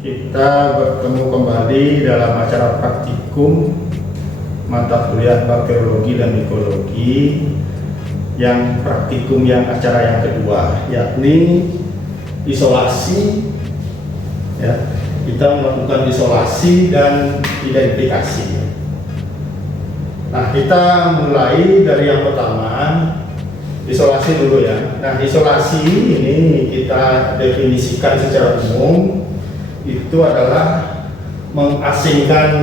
Kita bertemu kembali dalam acara praktikum mata kuliah bakteriologi dan mikologi yang praktikum yang acara yang kedua, yakni isolasi. Ya, kita melakukan isolasi dan identifikasi. Nah, kita mulai dari yang pertama, isolasi dulu ya. Nah, isolasi ini kita definisikan secara umum itu adalah mengasingkan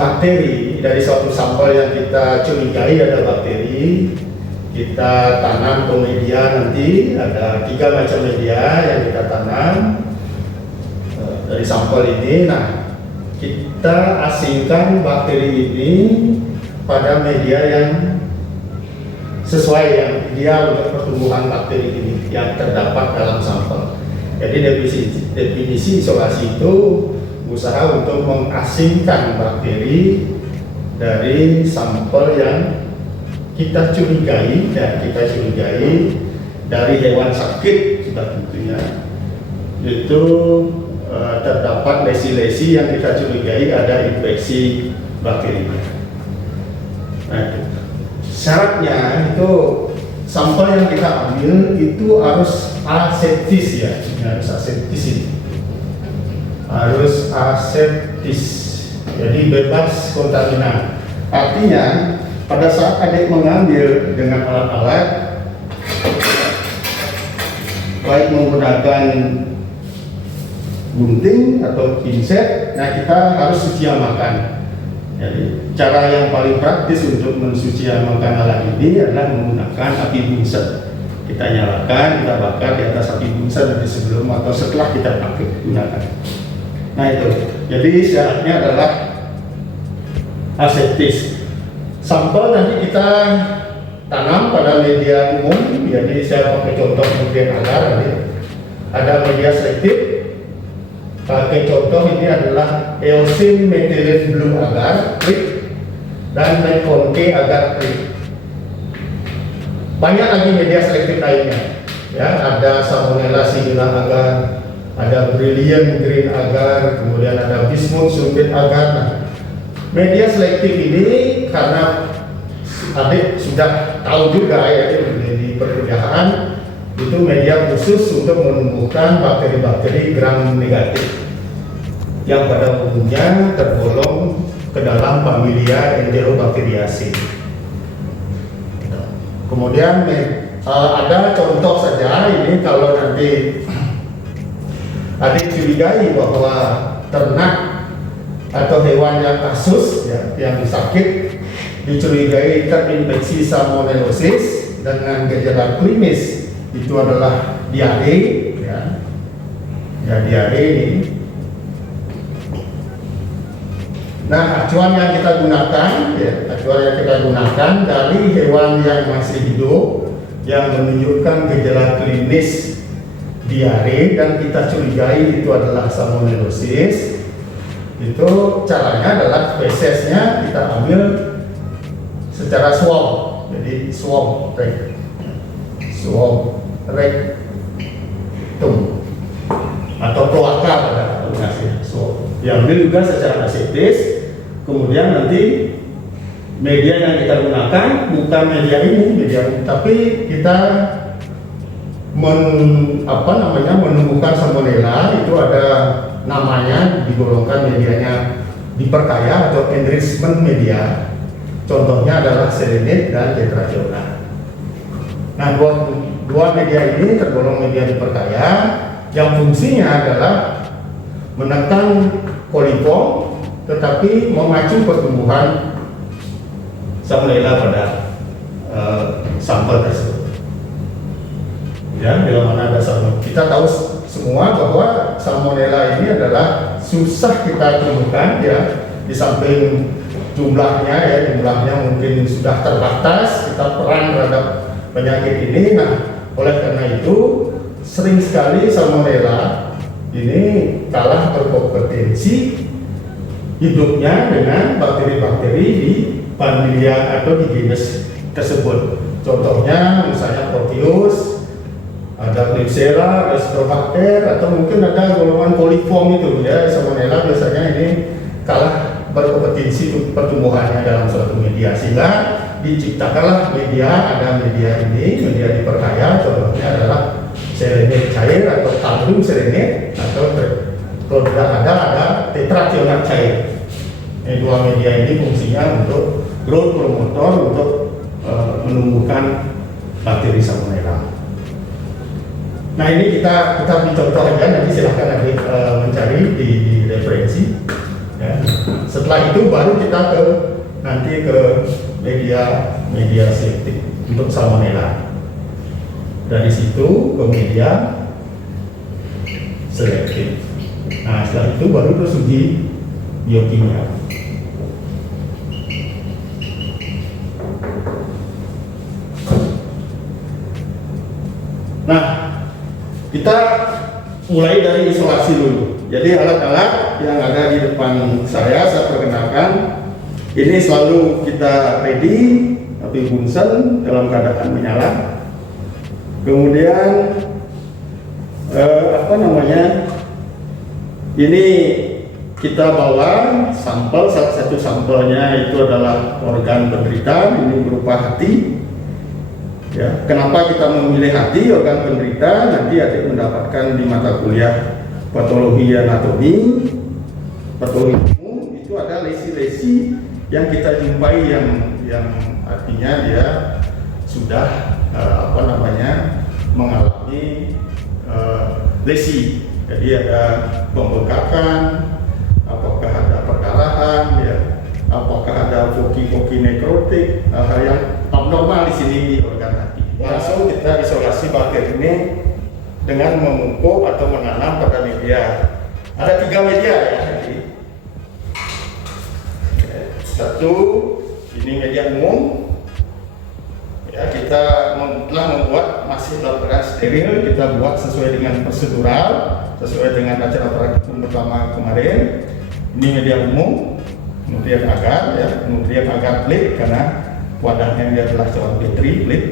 bakteri dari suatu sampel yang kita curigai ada bakteri. Kita tanam ke media, nanti ada 3 macam media yang kita tanam dari sampel ini. Nah, kita asingkan bakteri ini pada media yang sesuai yang ideal untuk pertumbuhan bakteri ini yang terdapat dalam sampel. Jadi definisi isolasi itu usaha untuk mengasingkan bakteri dari sampel yang kita curigai dari hewan sakit sudah tentunya itu terdapat lesi-lesi yang kita curigai ada infeksi bakteri. Nah, itu syaratnya itu sampel yang kita ambil itu harus aseptis ya, harus aseptis ini. Harus aseptis, jadi bebas kontaminan. Artinya pada saat adik mengambil dengan alat-alat, baik menggunakan gunting atau pinset, nah kita harus cuci amakan. Jadi cara yang paling praktis untuk mensuci amakan alat ini adalah menggunakan api bungset. Kita nyalakan, kita bakar di atas api bungset nanti sebelum atau setelah kita pakai gunakan. Nah itu, jadi syaratnya adalah aseptis. Sampel nanti kita tanam pada media umum, jadi saya pakai contoh kemudian ada media selektif. Pakai contoh ini adalah eosin methylene blue agar trik dan Meconte agar trik. Banyak lagi media selektif lainnya, ya ada Salmonella sigilla agar, ada Brilliant green agar, kemudian ada Bismuth sulfate agar. Nah, media selektif ini karena adik sudah tahu juga ya di perkuliahan itu media khusus untuk menumbuhkan bakteri-bakteri gram negatif yang pada umumnya tergolong ke dalam familia Enterobacteriaceae. Kemudian ada contoh saja ini kalau nanti adik curigai bahwa ternak atau hewan yang kasus ya, yang sakit dicurigai terinfeksi salmonellosis dengan gejala klinis itu adalah diare ya diare ini. Nah, acuan yang kita gunakan dari hewan yang masih hidup yang menunjukkan gejala klinis diare dan kita curigai itu adalah salmonellosis. Itu caranya adalah fesesnya kita ambil secara swab, jadi swab rectum atau kloaka pada aplikasi swab. Diambil juga secara aseptis, kemudian nanti media yang kita gunakan bukan media ini, tapi kita menumbuhkan salmonella itu ada namanya, digolongkan medianya diperkaya atau enrichment media. Contohnya adalah selenit dan tetrazoa. Nah, dua media ini tergolong media diperkaya yang fungsinya adalah menekan koliform tetapi memacu pertumbuhan salmonella pada sampel tersebut. Ya, bila mana ada salmonella, kita tahu semua bahwa salmonella ini adalah susah kita temukan ya, di samping jumlahnya mungkin sudah terbatas kita perang terhadap penyakit ini. Nah, oleh karena itu sering sekali salmonella ini kalah berkompetensi hidupnya dengan bakteri-bakteri di familia atau di genus tersebut. Contohnya misalnya Proteus ada Klebsiella, ada Strobacter, atau mungkin ada golongan coliform itu ya. Salmonella biasanya ini kalah berkompetensi pertumbuhannya dalam suatu media, sehingga diciptakanlah media. Ada media ini, media diperkaya, contohnya adalah selenit cair atau tabung selenit, atau kalau tidak ada tetrationat cair. Dua media ini fungsinya untuk growth promotor, untuk menumbuhkan bakteri Salmonella. Nah, ini kita beri contoh aja, nanti silahkan nanti mencari di referensi. Ya. Setelah itu baru kita nanti ke media selektif untuk Salmonella. Dari situ ke media selektif. Nah, setelah itu baru terus uji biokimia. Nah, kita mulai dari isolasi dulu. Jadi alat-alat yang ada di depan saya perkenalkan. Ini selalu kita ready, api bunsen dalam keadaan menyala. Kemudian ini kita bawa sampel, salah satu sampelnya itu adalah organ penderita, ini berupa hati. Ya, kenapa kita memilih hati, organ penderita? Nanti adik mendapatkan di mata kuliah patologi anatomi. Patologi umum itu ada lesi-lesi yang kita jumpai yang artinya dia sudah mengalami lesi. Jadi ada pembengkakan, apakah ada perdarahan, ya, apakah ada foki-foki nekrotik, hal yang abnormal di sini di organ hati. Langsung kita isolasi bakteri ini dengan memupuk atau menanam pada media. Ada 3 media ya. Jadi, satu, ini media umum. Ya, kita telah membuat masih dalam keadaan steril, kita buat sesuai dengan prosedural, sesuai dengan acara praktikum pertama kemarin. Ini media umum, kemudian agar, ya, kemudian agar plate karena wadahnya dia adalah cawan petri plate.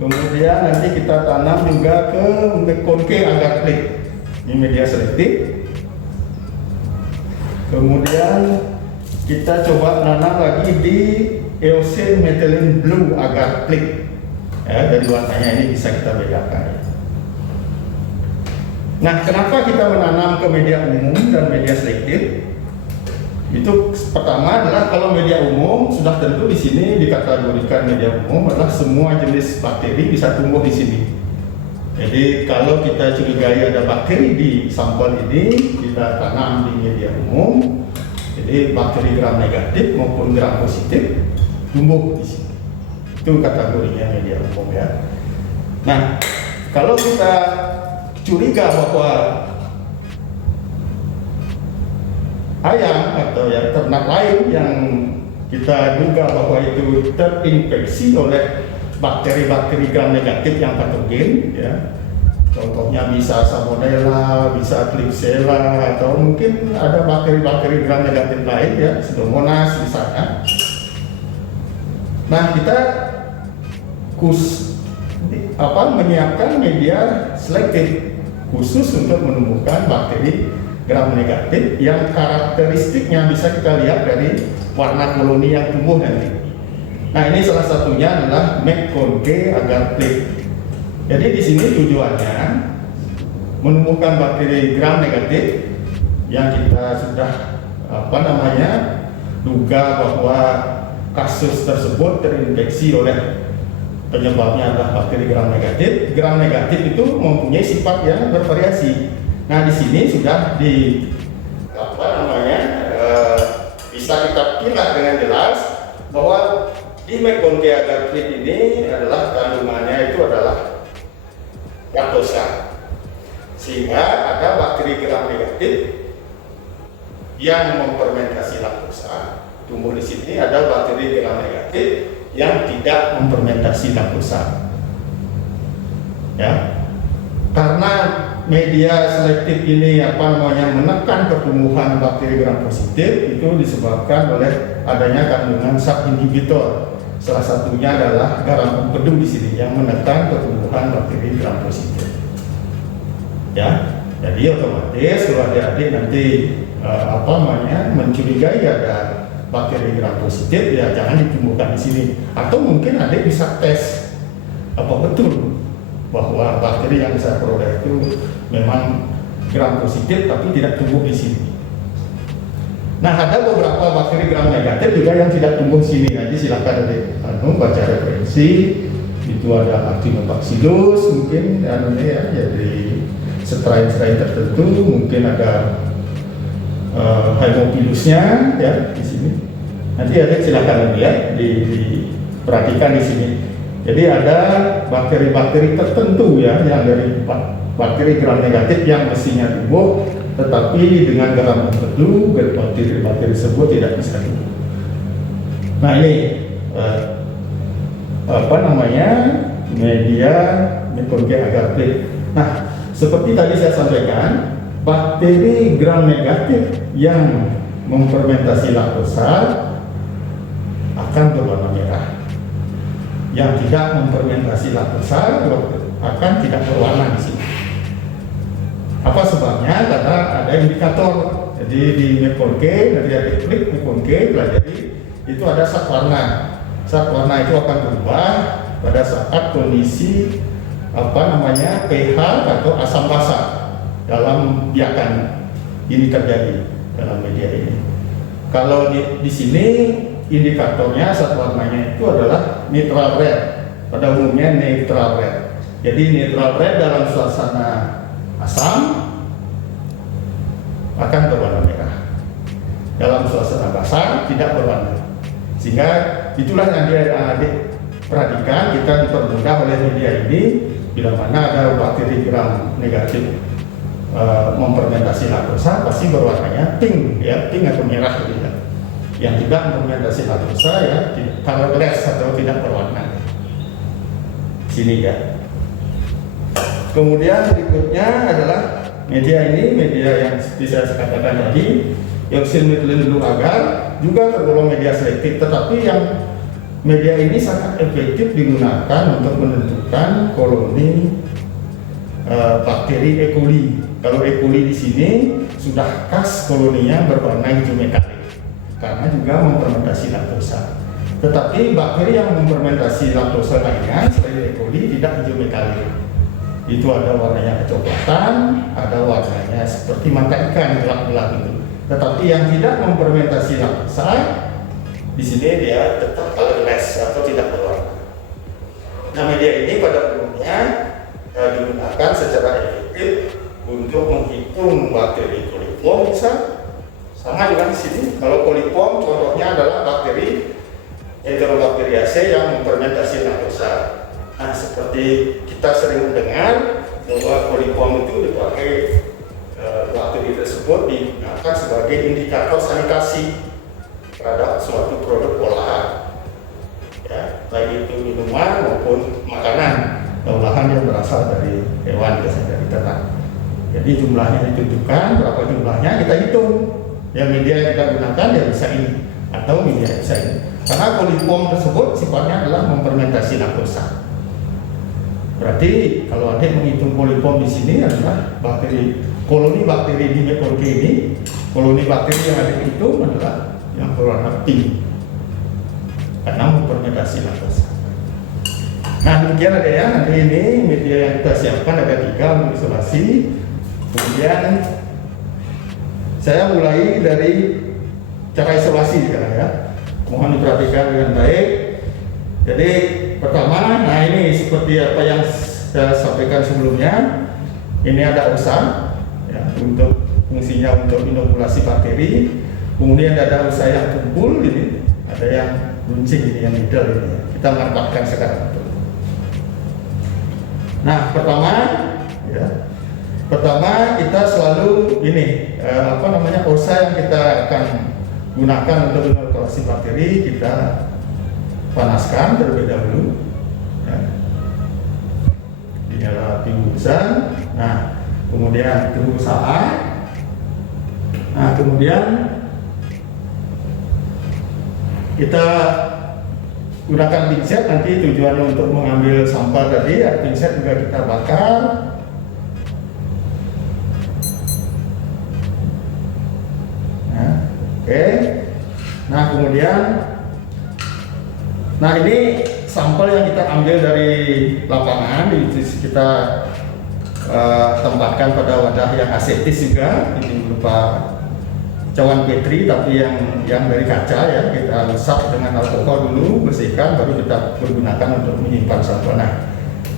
Kemudian nanti kita tanam juga ke konke agar plate. Ini media selektif. Kemudian kita coba nanam lagi di Eosin methylene blue agar plate. Ya, dari warnanya ini bisa kita bedakan. Nah, kenapa kita menanam ke media umum dan media selektif? Itu pertama adalah kalau media umum sudah tentu di sini dikategorikan media umum adalah semua jenis bakteri bisa tumbuh di sini. Jadi kalau kita curigai ada bakteri di sampel ini, kita tanam di media umum. Jadi bakteri gram negatif maupun gram positif tumbuh di sini. Itu kategorinya media umum ya. Nah, kalau kita curiga bahwa ayam atau yang ternak lain yang kita duga bahwa itu terinfeksi oleh bakteri-bakteri gram negatif yang patogen, ya, contohnya bisa Salmonella, bisa Klebsiella, atau mungkin ada bakteri-bakteri gram negatif lain, ya, Pseudomonas misalnya. Nah, kita menyiapkan media selektif khusus untuk menumbuhkan bakteri gram negatif yang karakteristiknya bisa kita lihat dari warna koloni yang tumbuh nanti. Nah, ini salah satunya adalah McConke agar plate. Jadi di sini tujuannya menumbuhkan bakteri gram negatif yang kita sudah duga bahwa kasus tersebut terinfeksi oleh penyebabnya adalah bakteri gram negatif. Gram negatif itu mempunyai sifat yang bervariasi. Nah, di sini sudah bisa kita pilih dengan jelas bahwa di McConke agar plate ini adalah kandungannya itu adalah laktosa, sehingga ada bakteri gram negatif yang memfermentasi laktosa. Tumbuh di sini ada bakteri gram negatif yang tidak memfermentasi laktosa. Ya, karena media selektif ini menekan pertumbuhan bakteri gram positif, itu disebabkan oleh adanya kandungan sub inhibitor. Salah satunya adalah garam empedu di sini yang menekan pertumbuhan bakteri gram positif. Ya, jadi otomatis kalau adik-adik nanti mencurigai ada bakteri gram positif, ya jangan ditumbuhkan di sini. Atau mungkin adik bisa tes apa betul bahwa bakteri yang saya peroleh itu memang gram positif tapi tidak tumbuh di sini. Nah, ada beberapa bakteri gram negatif juga yang tidak tumbuh sini. Jadi silakan adik baca referensi. Itu ada Actinobacillus mungkin ya, jadi strain-strain tertentu, mungkin ada Haemophilusnya ya di sini. Nanti adik silakan lihat, diperhatikan di sini. Jadi ada bakteri-bakteri tertentu ya yang dari bakteri gram negatif yang mestinya tumbuh, tetapi dengan garam empedu bakteri-bakteri tersebut tidak bisa tumbuh. Nah ini media Meconium agave. Nah, seperti tadi saya sampaikan, bakteri gram negatif yang memfermentasi laktosa akan berwarna merah. Yang tidak memfermentasi laktosa akan tidak berwarna di sini. Apa sebabnya? Karena ada indikator. Jadi di Meconium, nanti ada klik Meconium, pelajari itu ada zat warna. Zat warna itu akan berubah pada saat kondisi pH atau asam basa dalam biakan ini terjadi dalam media ini. Kalau di sini indikatornya zat warnanya itu adalah neutral red, pada umumnya neutral red. Jadi neutral red dalam suasana asam akan berwarna merah, dalam suasana basah tidak berwarna. Sehingga itulah yang adik perhatikan, kita dipermudah oleh media ini bila mana ada bakteri gram negatif memfermentasi laktosa pasti berwarnanya pink ya, pink atau merah gitu ya. Yang tidak memfermentasi laktosa ya colorless atau tidak berwarna. Sini ya. Kemudian berikutnya adalah media ini, media yang bisa saya katakan tadi, ioxyl-methylene blue agar, juga tergolong media selektif, tetapi yang media ini sangat efektif digunakan untuk menentukan koloni bakteri E. coli. Kalau E. coli di sini sudah khas koloninya berwarna hijau metalik karena juga memfermentasi laktosa. Tetapi bakteri yang memfermentasi laktosa lainnya selain E. coli tidak hijau metalik. Itu ada warnanya kecoklatan, ada warnanya seperti mata ikan gelap-gelap itu. Tetapi yang tidak memfermentasi laktosa di sini dia tetap colorless atau tidak berwarna. Nah, media ini pada umumnya digunakan secara efektif untuk menghitung bakteri coliform, bisa sama dengan di sini. Kalau coliform contohnya adalah bakteri Enterobacteriaceae yang memfermentasi laktosa. Nah, seperti kita sering mendengar bahwa coliform itu dipakai bakteri tersebut digunakan sebagai indikator sanitasi terhadap suatu produk olahan, ya, baik itu minuman maupun makanan olahan yang berasal dari hewan, biasanya dari ternak. Jadi jumlahnya ditentukan, berapa jumlahnya kita hitung. Yang media yang kita gunakan ya bisa ini atau media bisa ini. Karena coliform tersebut sifatnya adalah memfermentasi laktosa. Berarti kalau adik menghitung coliform di sini adalah bakteri, koloni bakteri di Meconium ini, koloni bakteri yang adik hitung adalah yang berwarna pink karena memfermentasi laktosa. Nah, demikian ada ya, nanti ini media yang kita siapkan ada 3 untuk isolasi. Kemudian saya mulai dari cara isolasi sekarang ya. Mohon diperhatikan dengan baik. Jadi pertama, nah ini seperti apa yang saya sampaikan sebelumnya. Ini ada usa ya, untuk fungsinya untuk inokulasi bakteri. Kemudian ada usa yang kumpul ini, ada yang runcing ini, yang middle ini. Kita manfaatkan sekarang. Nah, pertama kita selalu ini usa yang kita akan gunakan untuk inokulasi bakteri, kita panaskan terlebih dahulu ya. Dinyala api unggusan. Nah, kemudian tunggu saat. Nah, kemudian kita gunakan pinset nanti tujuannya untuk mengambil sampel tadi. Pinset juga kita bakar. Nah, oke. Nah kemudian, nah ini sampel yang kita ambil dari lapangan, kita tempatkan pada wadah yang aseptis juga. Ini berupa cawan petri tapi yang dari kaca ya, kita lesap dengan alkohol dulu, bersihkan, baru kita pergunakan untuk menyimpan sampel. Nah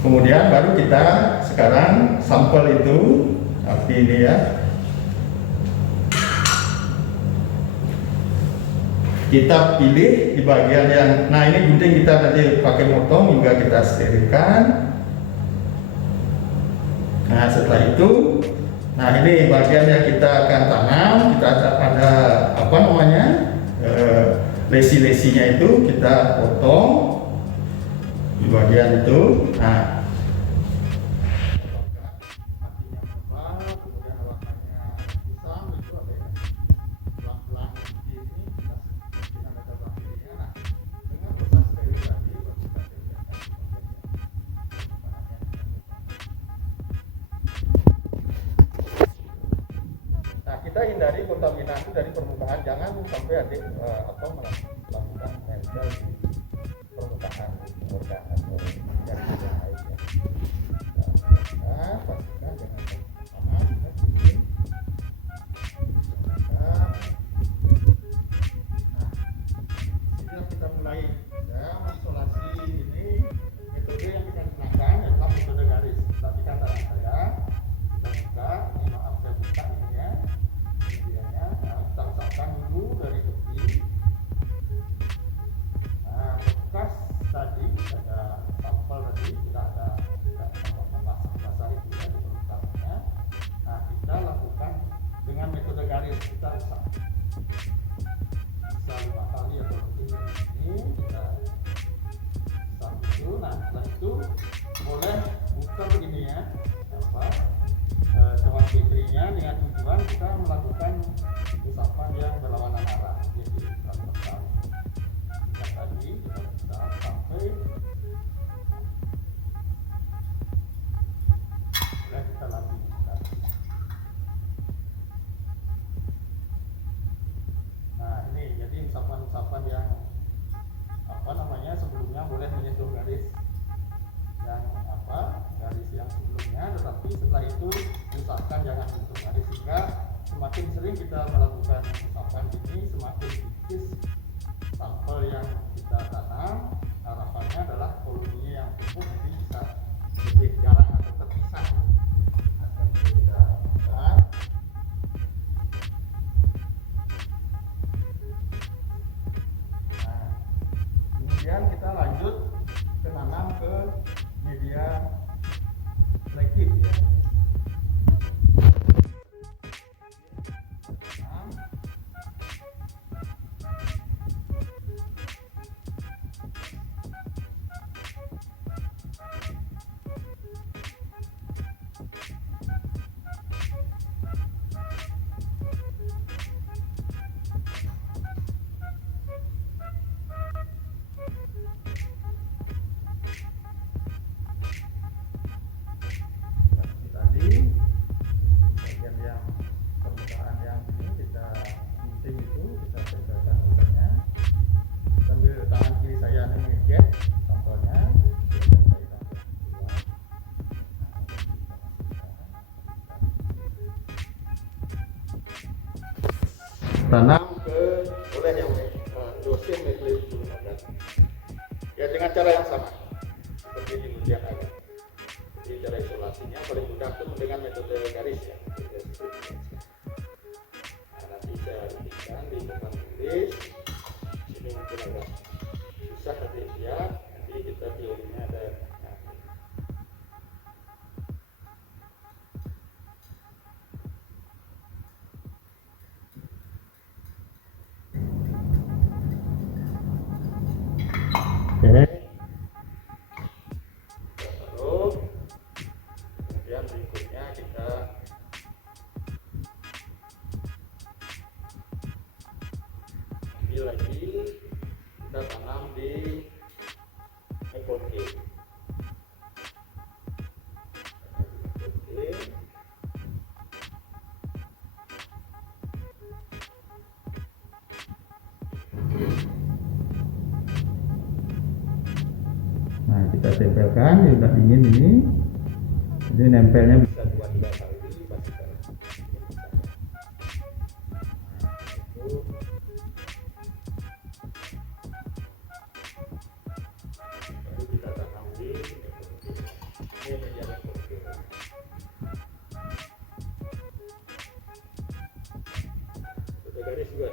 kemudian baru kita sekarang sampel itu, api ini ya, kita pilih di bagian yang, nah ini gunting kita nanti pakai motong juga kita sterilkan. Nah setelah itu, nah ini bagian yang kita akan tanam, kita ada apa namanya, lesi-lesinya itu kita potong di bagian itu. Nah kita hindari kontaminasi dari permukaan, jangan sampai ada melakukan nempel di permukaan permukaan atau dari air ya. Nah, pastikan jangan panas, dingin. Nah, inilah kita mulai ya mengisolasi ini. Metode yang kita gunakan adalah metode garis. Tadi kata saya, kita buka, ini maaf saya buka ini ya. Kita letakkan dulu dari tepi. Nah, bekas tadi ada sampel tadi, kita ada basah itu ya di permukaannya. Nah, kita lakukan dengan metode garis, kita lesak bisa 5 kali atau mungkin ini kita lesak itu. Nah, setelah itu boleh buka begini ya, cawan petrinya, dengan tujuan kita melakukan usapan yang berlawanan arah. Jadi kita tadi kita bisa sampai kita lanjutkan. Nah ini jadi usapan-usapan yang apa namanya sebelumnya boleh menyentuh garis yang garis yang sebelumnya, tetapi setelah itu usahakan jangan menyentuh garis, sehingga semakin sering kita melakukan usapan ini, semakin tipis sampel yang kita tanam. Harapannya adalah koloninya yang tumbuh nanti bisa lebih jarang atau terpisah. Nah, kita lakukan. Nah, kemudian kita lanjut menanam ke media selektif ya. Bagian yang permukaan yang ini kita gunting itu kita tegakkan usahanya sambil tangan kiri saya ini mengejek sampelnya. Tanam ke boleh yang dosen metode digunakan ya dengan cara yang sama seperti di kemudian ada. Jadi cara isolasinya paling mudah itu dengan metode garis ya. Nah, nanti saya berikan di depan tulis. Ini mungkin agak susah tapi lihat. Nanti kita teorinya ada. Oke. Kemudian berikutnya kita ambil lagi, kita tanam di oke. Nah, kita tempelkan, ya udah dingin ini. Jadi nempelnya bisa 2-3 kali pastikan. Lalu kita tanam di media struktur. Garis juga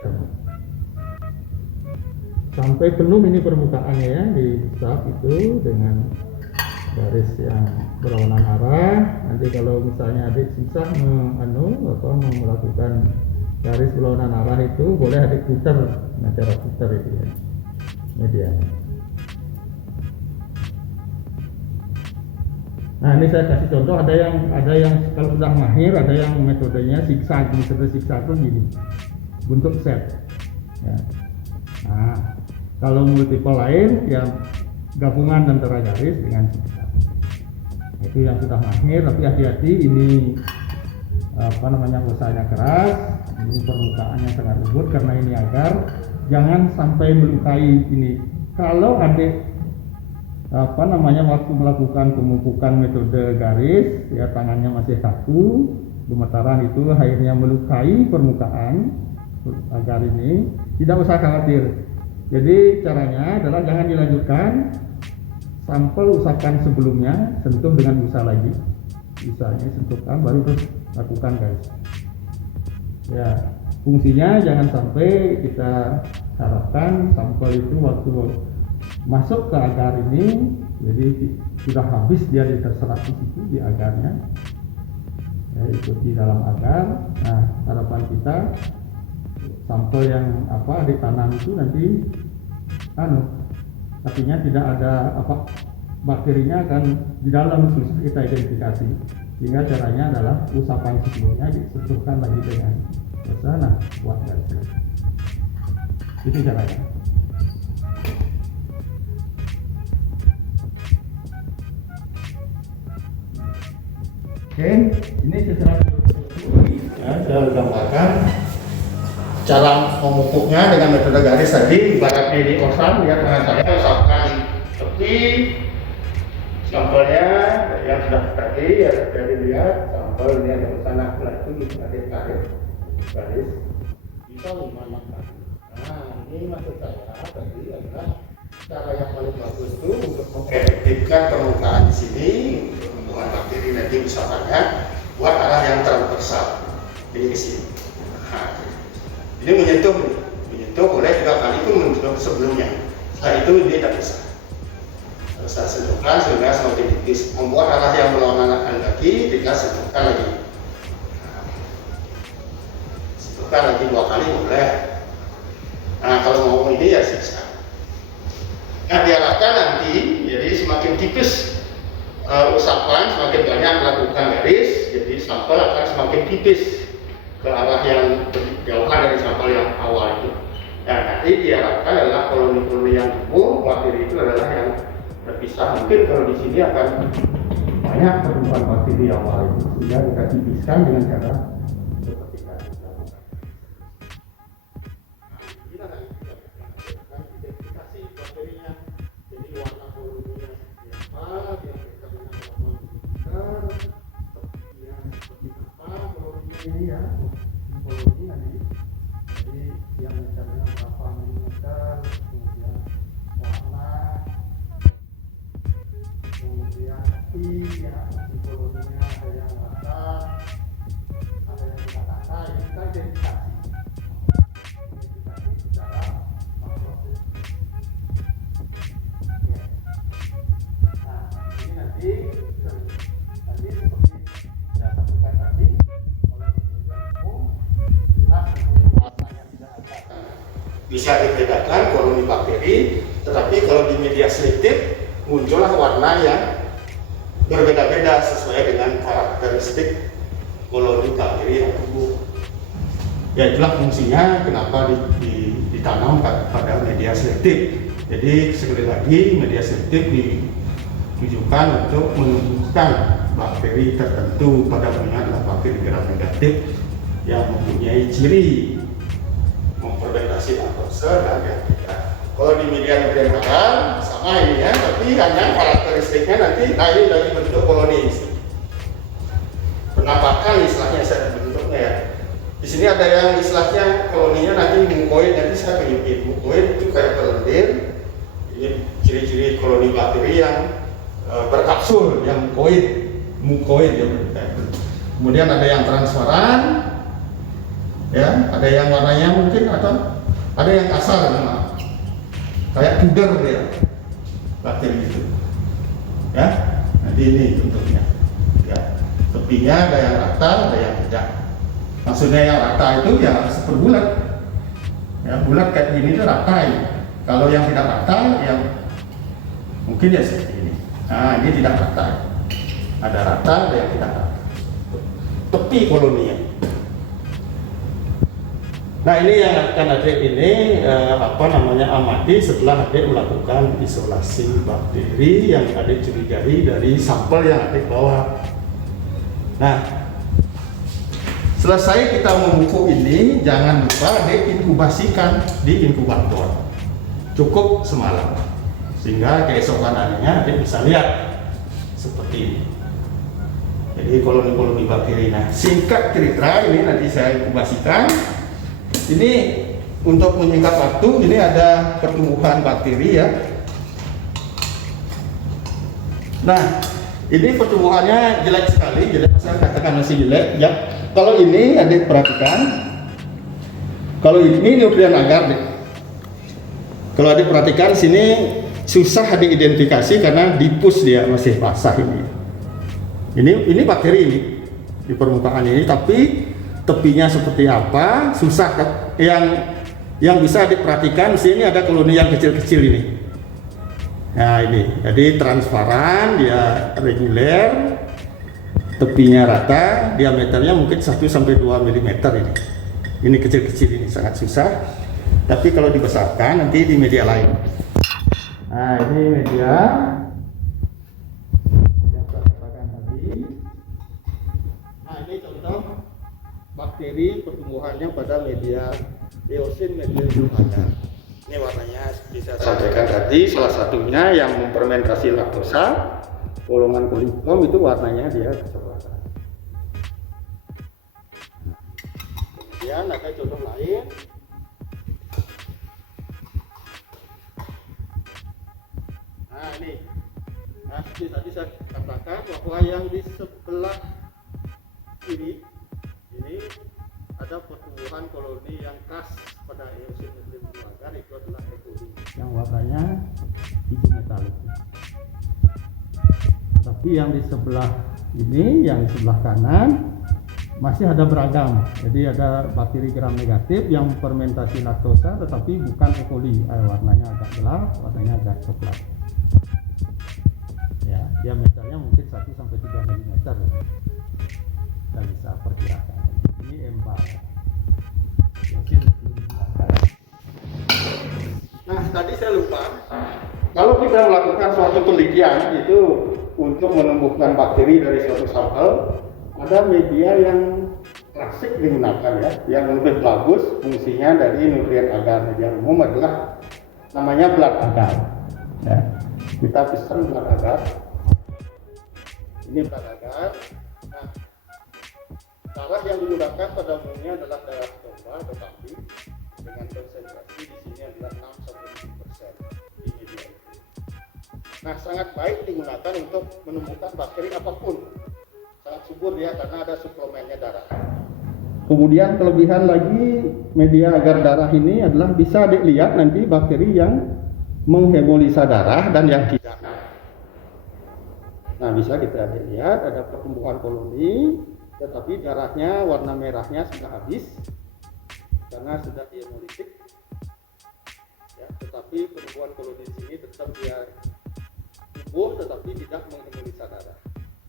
sampai penuh ini permukaannya ya, di sap itu dengan garis yang berlawanan arah. Nanti kalau misalnya adik susah melakukan garis berlawanan arah itu, boleh adik putar, nah cara putar itu ya media. Nah ini saya kasih contoh, ada yang kalau sudah mahir, ada yang metodenya zigzag. Metode zigzag itu gini, bentuk set ya. Nah kalau multiple lain yang gabungan antara garis dengan zigzag, itu yang sudah mahir. Tapi hati-hati, ini usahanya keras, ini permukaannya sangat lembut karena ini agar jangan sampai melukai ini. Kalau adik waktu melakukan pemupukan metode garis ya, tangannya masih kaku, gemetaran, itu akhirnya melukai permukaan agar ini, tidak usah khawatir. Jadi caranya adalah jangan dilanjutkan, sampel usahakan sebelumnya, sentuh dengan busa lagi, busanya sentuhkan, baru terus lakukan garis ya. Fungsinya jangan sampai kita harapkan sampel itu waktu masuk ke agar ini, jadi sudah habis dia terserap di situ di agarnya ya, ikut di dalam agar. Nah harapan kita sampel yang ditanam itu nanti artinya tidak ada bakterinya akan di dalam, susah kita identifikasi. Sehingga caranya adalah usapan sebelumnya disentuhkan lagi dengan busa, buat garis. Itu caranya. Oke, ini secara Ya, saya gambarkan cara memupuknya dengan metode garis tadi. Ibaratnya di osam, lihat tangan saya, usapkan tepi sampelnya yang sudah tadi ya, jadi lihat sampel ini ada sana itu tarik garis bisa 5 kali. Nah ini maksud saya tadi adalah cara yang paling bagus itu untuk mengefektifkan permukaan di sini, untuk pembuangan bakteri nanti usapannya buat arah yang transversal ini ke sini. Nah, ini menyentuh boleh 3 kali itu menyentuh sebelumnya. Setelah itu ini tidak bisa. Saya sentuhkan sehingga semakin tipis, membuat arah yang berlawanan lagi, kita sentuhkan lagi. Sentuhkan lagi 2 kali boleh. Nah kalau mau ini ya siksa. Nah diharapkan nanti jadi semakin tipis usapan, semakin banyak melakukan garis, jadi sampel akan semakin tipis ke arah yang berjauhan dari sampel yang awal itu. Nah nanti diharapkan adalah koloni-koloni yang tumbuh, bakteri itu adalah yang terpisah. Mungkin kalau di sini akan banyak pertumbuhan bakteri awal itu, sehingga kita tipiskan dengan cara seperti tadi. Kita akan identifikasi bakterinya, jadi warna koloninya seperti apa, yang kita gunakan yang seperti apa koloninya ini ya, koloni nanti. Jadi yang mencarinya berapa milimeter, kemudian warna, kemudian api ya, di koloninya ada yang rata, ada yang tidak rata, ini kita identifikasi secara makroskopis. Ya. Nah ini nanti seperti saya sampaikan tadi, bisa dibedakan koloni bakteri, tetapi kalau di media selektif muncullah warna yang berbeda-beda sesuai dengan karakteristik koloni bakteri yang tumbuh. Ya itulah fungsinya kenapa ditanam pada media selektif. Jadi sekali lagi media selektif tujukan untuk menumbuhkan bakteri tertentu, pada umumnya adalah bakteri gram negatif yang mempunyai ciri memfermentasi laktose dan yang tidak. Kalau di media nutrien agar sama ini ya, tapi hanya karakteristiknya nanti lain dari bentuk koloni. Penampakan istilahnya saya bentuknya ya. Di sini ada yang istilahnya koloninya nanti mukoid, nanti saya tunjukin. Mukoid itu kayak berlendir. Ini ciri-ciri koloni bakteri yang berkapsul, yang mukoid ya. Kemudian ada yang transparan, ya, ada yang warnanya mungkin atau ada yang kasar memang. Kayak pudar dia bakteri itu, ya. Nanti ini bentuknya, ya. Tepinya ada yang rata, ada yang tidak. Maksudnya yang rata itu ya seperti bulat, ya, bulat kayak gini itu rata ya. Kalau yang tidak rata, yang mungkin ya seperti ini. Nah, ini tidak rata, ada rata, ada yang tidak rata. Tepi koloninya. Nah, ini yang akan adik ini amati setelah adik melakukan isolasi bakteri yang adik curigai dari sampel yang adik bawa. Nah, selesai kita memupuk ini, jangan lupa adik inkubasikan di inkubator. Cukup semalam, sehingga keesokan harinya adik bisa lihat seperti ini. Jadi koloni-koloni bakteri. Nah, singkat cerita ini nanti saya inkubasikan. Ini untuk menyingkat waktu, ini ada pertumbuhan bakteri ya. Nah, ini pertumbuhannya jelek sekali, jelek, saya katakan masih jelek ya. Kalau ini adik perhatikan, kalau ini nutrien agar deh. Kalau adik perhatikan sini susah diidentifikasi karena dipus dia masih basah ini. Ini bakteri ini di permukaan ini, tapi tepinya seperti apa susah kan? Yang bisa diperhatikan sini ada koloni yang kecil-kecil ini. Nah, ini jadi transparan, dia reguler, tepinya rata, diameternya mungkin 1 sampai 2 mm ini. Ini kecil-kecil ini sangat susah. Tapi kalau dibesarkan nanti di media lain. Nah, ini media yang saya katakan tadi. Nah, ini contoh bakteri pertumbuhannya pada media Eosin Media agar. Ini warnanya bisa saya sampaikan tadi, salah satunya yang memfermentasi laktosa, golongan koliform itu warnanya dia kecoklatan. Kemudian ada contoh lain. Nah, ini. Nah, seperti tadi saya katakan bahwa yang di sebelah ini ada pertumbuhan koloni yang khas pada Eosin Media agar, itu adalah E. coli yang warnanya hijau metalik. Tapi yang di sebelah ini, yang di sebelah kanan masih ada beragam. Jadi ada bakteri gram negatif yang fermentasi laktosa tetapi bukan E. coli. Warnanya agak gelap, warnanya agak coklat. Ya, diameternya mungkin 1 sampai 3 mm. Kita bisa perkirakan. Ini embal. Nah, tadi saya lupa. Kalau kita melakukan suatu penelitian itu untuk menumbuhkan bakteri dari suatu sampel, ada media yang klasik digunakan ya, yang lebih bagus fungsinya dari nutrien agar. Yang umum adalah namanya belat agar. Ya. Kita pesan belat agar. Ini belat agar. Nah, darah yang digunakan pada umumnya adalah darah domba, tetapi dengan konsentrasi di sini adalah 6-7% di media itu. Nah, sangat baik digunakan untuk menumbuhkan bakteri apapun. Sangat subur ya, karena ada suplemennya darah. Kemudian kelebihan lagi media agar darah ini adalah bisa dilihat nanti bakteri yang menghemolisa darah dan yang tidak. Nah, bisa kita lihat ada pertumbuhan koloni, tetapi darahnya warna merahnya sudah habis karena sudah dihemolitik. Ya, tetapi pertumbuhan koloni di sini tetap dia tumbuh tetapi tidak menghemolisa darah.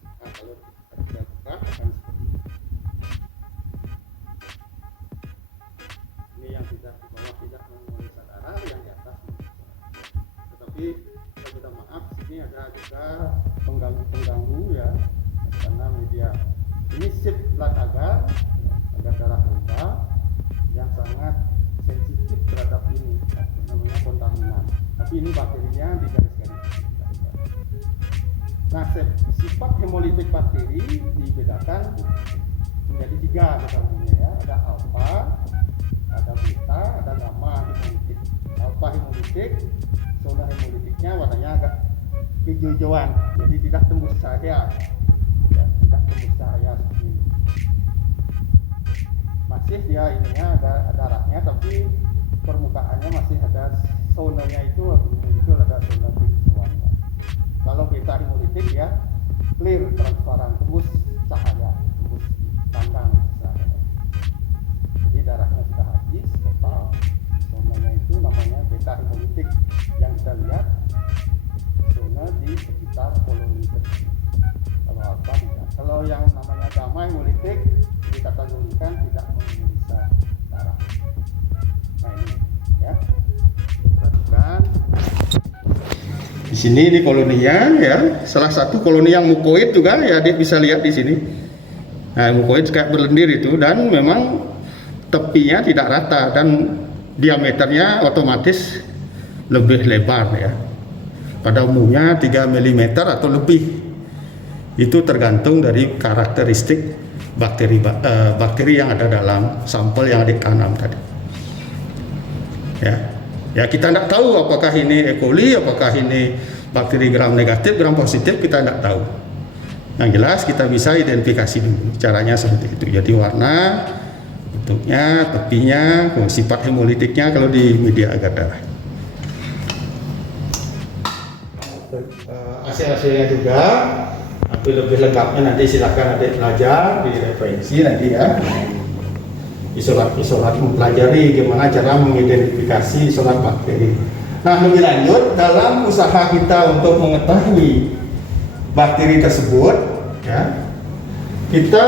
Nah, kalau kita buka akan seperti ini. Ini yang tidak di bawah tidak menghemolisa darah, yang di atas menghemolisa darah. Tetapi saya minta maaf, sini ada juga pengganggu ya, karena media ini sip plat agar darah rendah yang sangat sensitif terhadap ini, namanya kontaminan. Tapi ini bakterinya di garis-garis. Nah, sifat hemolitik bakteri dibedakan menjadi 3 katanya ya. Ada alfa, ada beta, ada gamma hemolitik. Alfa hemolitik, zona hemolitiknya warnanya agak hijau-hijauan, jadi tidak tembus cahaya, ya, tidak tembus cahaya seperti ini. Masih dia ininya ada darahnya, tapi permukaannya masih ada zonanya itu muncul, ada zona hijauannya. Kalau beta hemolitik ya clear, transparan, tembus cahaya, tembus pandang cahaya. Jadi darahnya sudah habis total, zonanya itu namanya beta hemolitik. Yang kita lihat zona di sekitar koloni tersebut. Kalau alfa tidak. Kalau yang namanya gamma hemolitik dikategorikan tidak memeriksa darah. Nah ini ya, perhatikan. Di sini di koloninya ya, salah satu koloni yang mukoid juga ya, dia bisa lihat di sini. Nah, mukoid kayak berlendir itu, dan memang tepinya tidak rata dan diameternya otomatis lebih lebar ya. Pada umumnya 3 mm atau lebih. Itu tergantung dari karakteristik bakteri yang ada dalam sampel yang ditanam tadi. Ya kita tidak tahu apakah ini E. coli, apakah ini bakteri gram negatif, gram positif, kita tidak tahu. Yang jelas kita bisa identifikasi dulu. Caranya seperti itu. Jadi warna, bentuknya, tepinya, sifat hemolitiknya kalau di media agar darah. Hasil-hasilnya juga, tapi lebih lengkapnya nanti silakan adik belajar di referensi nanti ya. Isolat mempelajari gimana cara mengidentifikasi isolat bakteri. Nah, lebih lanjut dalam usaha kita untuk mengetahui bakteri tersebut ya, kita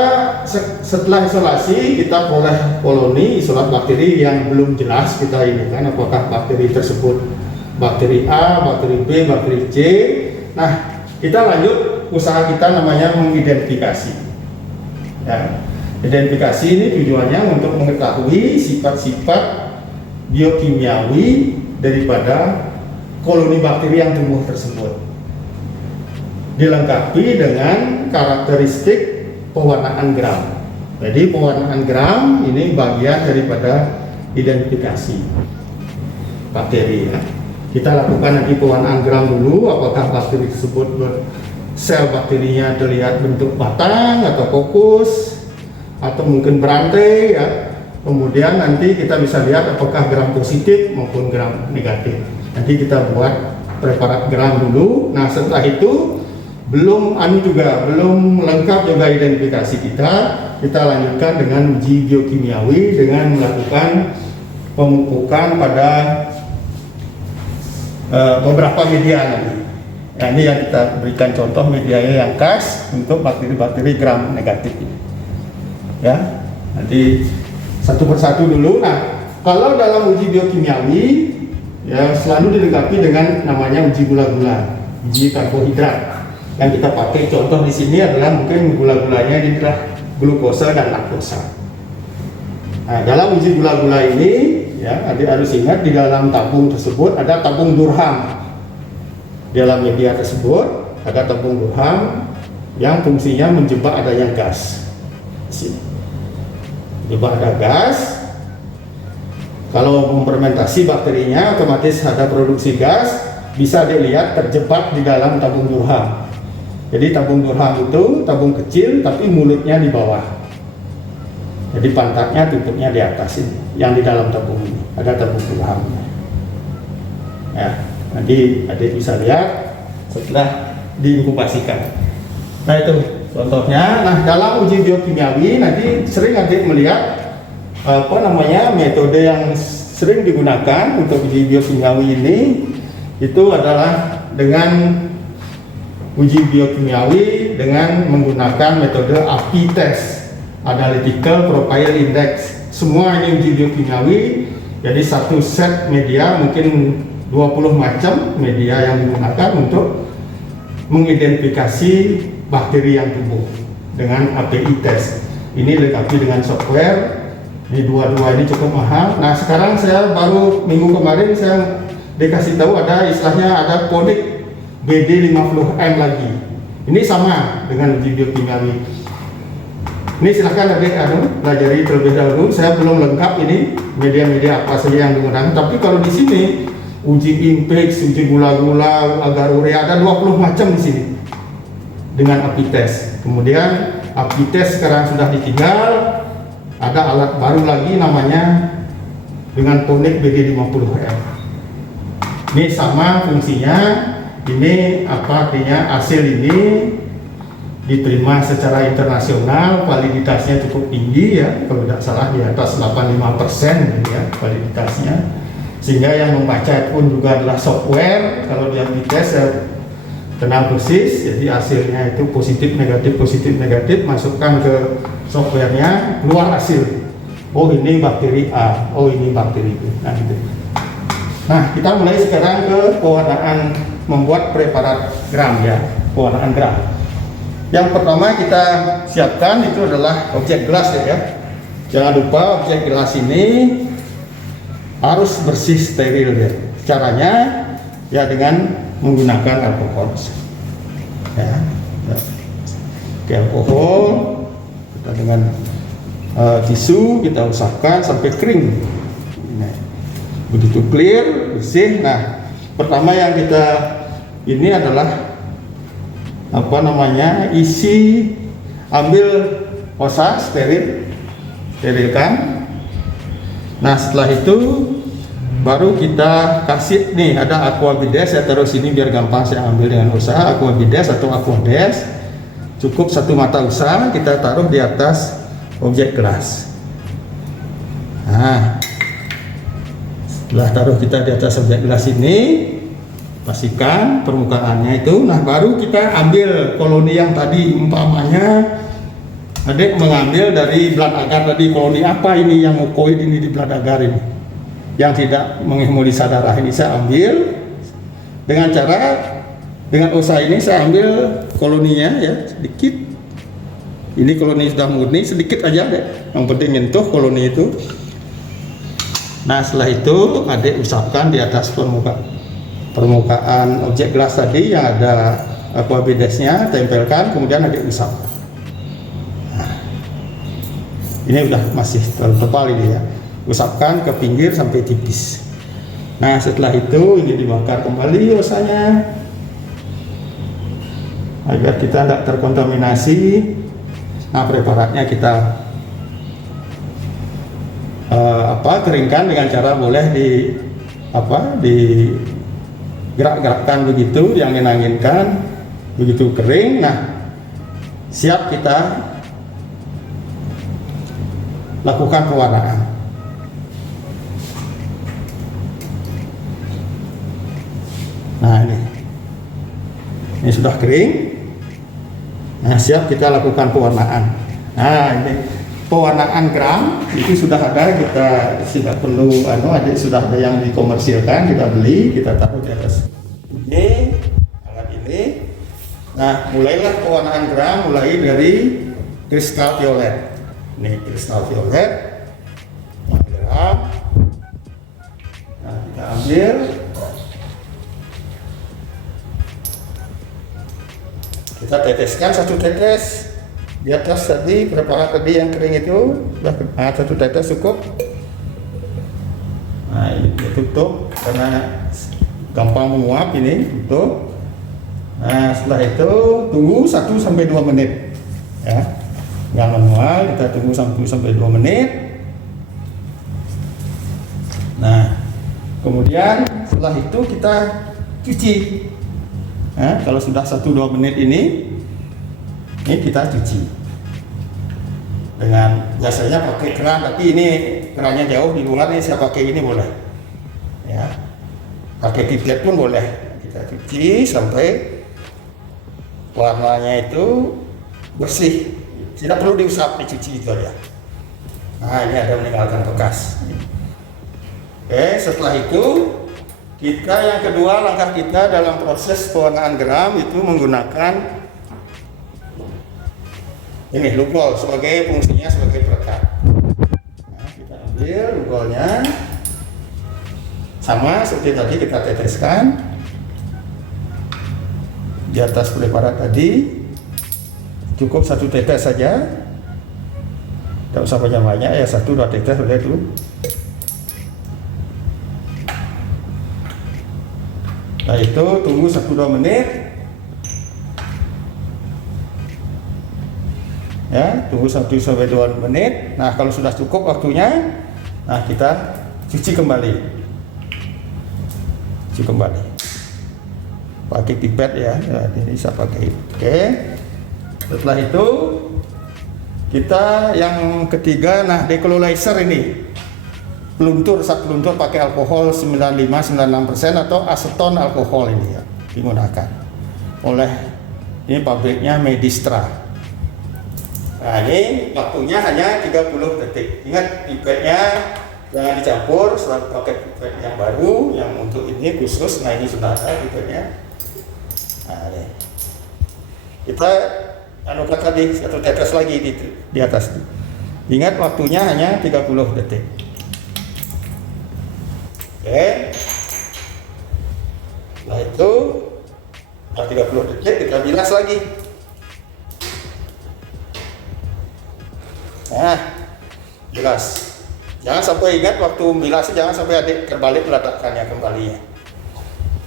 setelah isolasi kita peroleh koloni isolat bakteri yang belum jelas kita ini kan, apakah bakteri tersebut bakteri A, bakteri B, bakteri C. Nah, kita lanjut usaha kita namanya mengidentifikasi ya. Identifikasi ini tujuannya untuk mengetahui sifat-sifat biokimiawi daripada koloni bakteri yang tumbuh tersebut, dilengkapi dengan karakteristik pewarnaan gram. Jadi pewarnaan gram ini bagian daripada identifikasi bakteri ya. Kita lakukan nanti pewarnaan gram dulu, apakah bakteri tersebut sel bakterinya terlihat bentuk batang atau fokus atau mungkin berantai ya. Kemudian nanti kita bisa lihat apakah gram positif maupun gram negatif. Nanti kita buat preparat gram dulu. Nah, setelah itu belum lengkap juga identifikasi kita lanjutkan dengan uji biokimiawi dengan melakukan pemupukan pada beberapa media nanti. Nah, ini yang kita berikan contoh medianya yang khas untuk bakteri-bakteri gram negatif ini. Ya, nanti satu persatu dulu. Nah, kalau dalam uji biokimiawi ya selalu dilengkapi dengan namanya uji gula-gula, uji karbohidrat. Yang kita pakai contoh di sini adalah mungkin gula-gulanya ini adalah glukosa dan laktosa. Nah, dalam uji gula-gula ini ya, adik harus ingat di dalam tabung tersebut ada tabung durham. Di dalam media tersebut ada tabung durham yang fungsinya menjebak adanya gas. Di sini. Jebak ada gas. Kalau memfermentasi bakterinya otomatis ada produksi gas, bisa dilihat terjebak di dalam tabung durham. Jadi tabung durham itu tabung kecil tapi mulutnya di bawah. Jadi pantatnya tutupnya di atas ini. Yang di dalam tabung ini ada tabung durhamnya. Ya, nanti adik bisa lihat setelah diinkubasikan. Nah, itu contohnya. Nah, dalam uji biokimiawi nanti sering adik melihat metode yang sering digunakan untuk uji biokimiawi ini itu adalah dengan uji biokimiawi dengan menggunakan metode API test, Analytical Profile Index. Semua ini uji biokimiawi. Jadi satu set media mungkin 20 macam media yang digunakan untuk mengidentifikasi bakteri yang tumbuh dengan API test. Ini lengkapi dengan software. Ini dua-dua ini cukup mahal. Nah sekarang saya baru minggu kemarin saya dikasih tahu ada istilahnya ada Ponik BD50M lagi. Ini sama dengan uji biokimia. Ini silahkan adik pelajari terlebih dahulu. Saya belum lengkap ini media-media apa saja yang digunakan. Tapi kalau di sini uji Impex, uji gula-gula, agar urea ada 20 macam di sini dengan API test. Kemudian API test sekarang sudah ditinggal. Ada alat baru lagi namanya dengan Ponik BD50M. Ini sama fungsinya. Ini apa artinya? Hasil ini diterima secara internasional, validitasnya cukup tinggi ya, kalau tidak salah di atas 85% ya validitasnya. Sehingga yang membaca pun juga adalah software. Kalau dia dites ya kenal persis, jadi hasilnya itu positif negatif, masukkan ke softwarenya, keluar hasil. Oh ini bakteri A, oh ini bakteri B. Nah, gitu. Nah kita mulai sekarang ke pewarnaan membuat preparat gram ya, pewarnaan gram. Yang pertama kita siapkan itu adalah objek gelas ya. Jangan lupa objek gelas ini harus bersih steril ya. Caranya ya dengan menggunakan alkohol ya. Oke, alkohol kita dengan tisu kita usapkan sampai kering. Nah, begitu clear bersih. Nah pertama yang kita ini adalah apa namanya, isi, ambil osa sterilkan. Nah setelah itu baru kita kasih nih, ada aquabides, saya taruh sini biar gampang saya ambil dengan usaha. Aquabides atau aquades, cukup satu mata usaha kita taruh di atas objek gelas. Nah setelah taruh kita di atas objek gelas ini, pastikan permukaannya itu. Nah baru kita ambil koloni yang tadi, umpamanya adik mengambil dari belat agar tadi, koloni apa ini yang mukoid ini di belat agar ini yang tidak menghemolisa darah ini, saya ambil dengan cara, dengan usaha ini saya ambil koloninya ya sedikit. Ini koloni sudah murni, sedikit aja deh, yang penting nyentuh koloni itu. Nah setelah itu adik usapkan di atas permukaan objek gelas tadi yang ada aquabidesnya, tempelkan, kemudian adik usap. Nah, ini udah masih terlalu tebal ini ya, usapkan ke pinggir sampai tipis. Nah setelah itu ini dibakar kembali osanya agar kita tidak terkontaminasi. Nah preparatnya kita keringkan dengan cara boleh gerak-gerakkan begitu, yang menanginkan begitu kering. Nah siap kita lakukan pewarnaan. Nah ini sudah kering. Nah siap kita lakukan pewarnaan. Nah ini pewarnaan gram itu sudah ada, kita tidak perlu adik sudah ada yang dikomersilkan, kita beli, kita taruh di atas ini alat ini. Nah mulailah pewarnaan gram, mulai dari kristal violet. Ini kristal violet gram. Nah kita ambil, kita teteskan satu tetes di atas tadi preparat tadi yang kering itu. Satu tetes cukup. Nah ini tutup karena gampang menguap, ini tutup. Nah setelah itu tunggu 1-2 menit ya, nggak manual, kita tunggu 1-2 menit. Nah kemudian setelah itu kita cuci. Nah, kalau sudah 1-2 menit ini kita cuci dengan, biasanya pakai keran, tapi ini kerannya jauh di luar, ini saya pakai ini boleh ya, pakai pipet pun boleh. Kita cuci sampai warnanya itu bersih, tidak perlu diusap, dicuci itu aja. Nah ini ada meninggalkan bekas. Oke, setelah itu yang kedua, langkah kita dalam proses pewarnaan geram itu menggunakan ini lugol sebagai fungsinya sebagai perekat. Nah, kita ambil lugolnya, sama seperti tadi kita teteskan di atas preparat tadi. Cukup 1 tetes saja, tidak usah banyak-banyak ya, 1-2 tetes sudah itu. Nah itu tunggu 1-2 menit ya, tunggu 1-2 menit. Nah kalau sudah cukup waktunya, nah kita cuci kembali pakai pipet ya. Nah, ini bisa pakai. Oke, setelah itu kita yang ketiga, nah decolorizer ini saat peluntur pakai alkohol 95-96% atau aseton alkohol ini ya digunakan oleh ini pabriknya Medistra. Nah ini waktunya hanya 30 detik. Ingat pipetnya jangan dicampur, selalu pakai pipet yang baru yang untuk ini khusus. Nah ini sudah ada pipetnya. Nah ini kita anukan tadi 1 tetes lagi di atas. Ingat waktunya hanya 30 detik. Oke. Nah itu 30 detik kita bilas lagi. Nah, bilas. Jangan sampai ingat waktu bilas, jangan sampai adik terbalik meletakkannya kembali ya.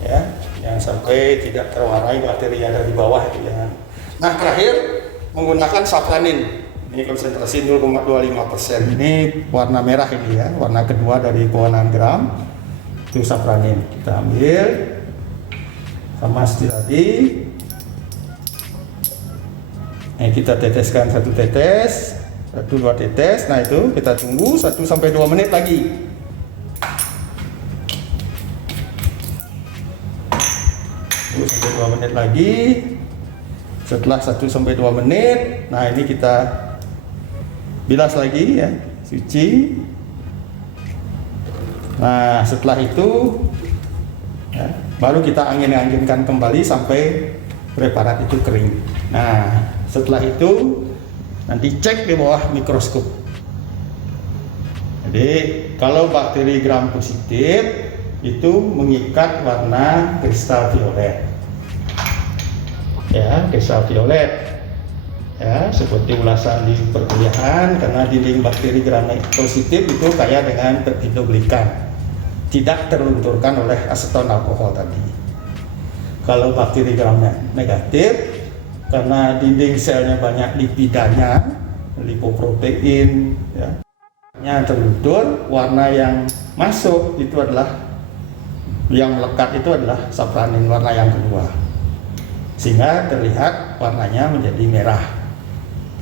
Ya, jangan sampai tidak terwarnai bakteri yang ada di bawah itu jangan. Nah terakhir menggunakan sapranin. Ini konsentrasi 0,25%. Ini warna merah ini ya, warna kedua dari pewarnaan geram. Itu sapranin. Kita ambil sama seperti tadi. Kita teteskan 1 tetes, 1-2 tetes. Nah itu kita tunggu 1-2 menit lagi. Tunggu 1-2 menit lagi. Setelah 1-2 menit, nah ini kita bilas lagi ya, cuci. Nah setelah itu ya, baru kita angin-anginkan kembali sampai preparat itu kering. Nah setelah itu nanti cek di bawah mikroskop. Jadi kalau bakteri gram positif itu mengikat warna kristal violet. Ya, kristal violet ya, seperti ulasan di perkuliahan, karena dinding bakteri gram positif itu kaya dengan peptidoglikan, tidak terlunturkan oleh aseton alkohol tadi. Kalau bakteri gramnya negatif, karena dinding selnya banyak lipidanya, lipoprotein ya, terluntur, warna yang masuk itu adalah yang melekat itu adalah sapranin, warna yang kedua, sehingga terlihat warnanya menjadi merah.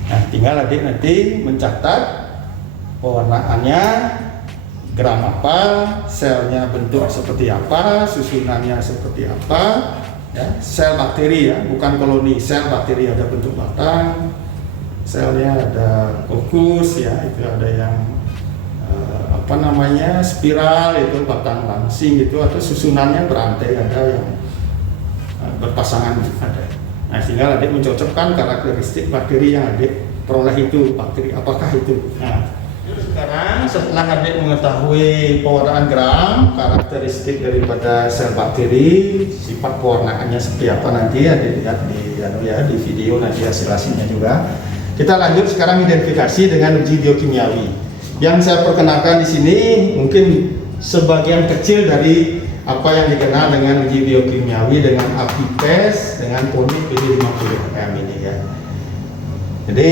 Nah tinggal adik nanti mencatat pewarnaannya gram apa, selnya bentuk seperti apa, susunannya seperti apa ya, sel bakteri ya, bukan koloni, sel bakteri ada bentuk batang, selnya ada kokus ya, itu ada yang apa namanya spiral, itu batang langsing gitu, atau susunannya berantai, ada yang berpasangan ada. Nah tinggal adik mencocokkan karakteristik bakteri yang adik peroleh itu, bakteri apakah itu. Nah sekarang setelah adik mengetahui pewarnaan gram, karakteristik daripada sel bakteri, sifat pewarnaannya seperti apa, nanti adik lihat di video nanti hasil-hasilnya juga. Kita lanjut sekarang identifikasi dengan uji biokimiawi. Yang saya perkenalkan di sini mungkin sebagian kecil dari apa yang dikenal dengan uji biokimiawi dengan API-PES dengan tonik PD50 ini ya. Jadi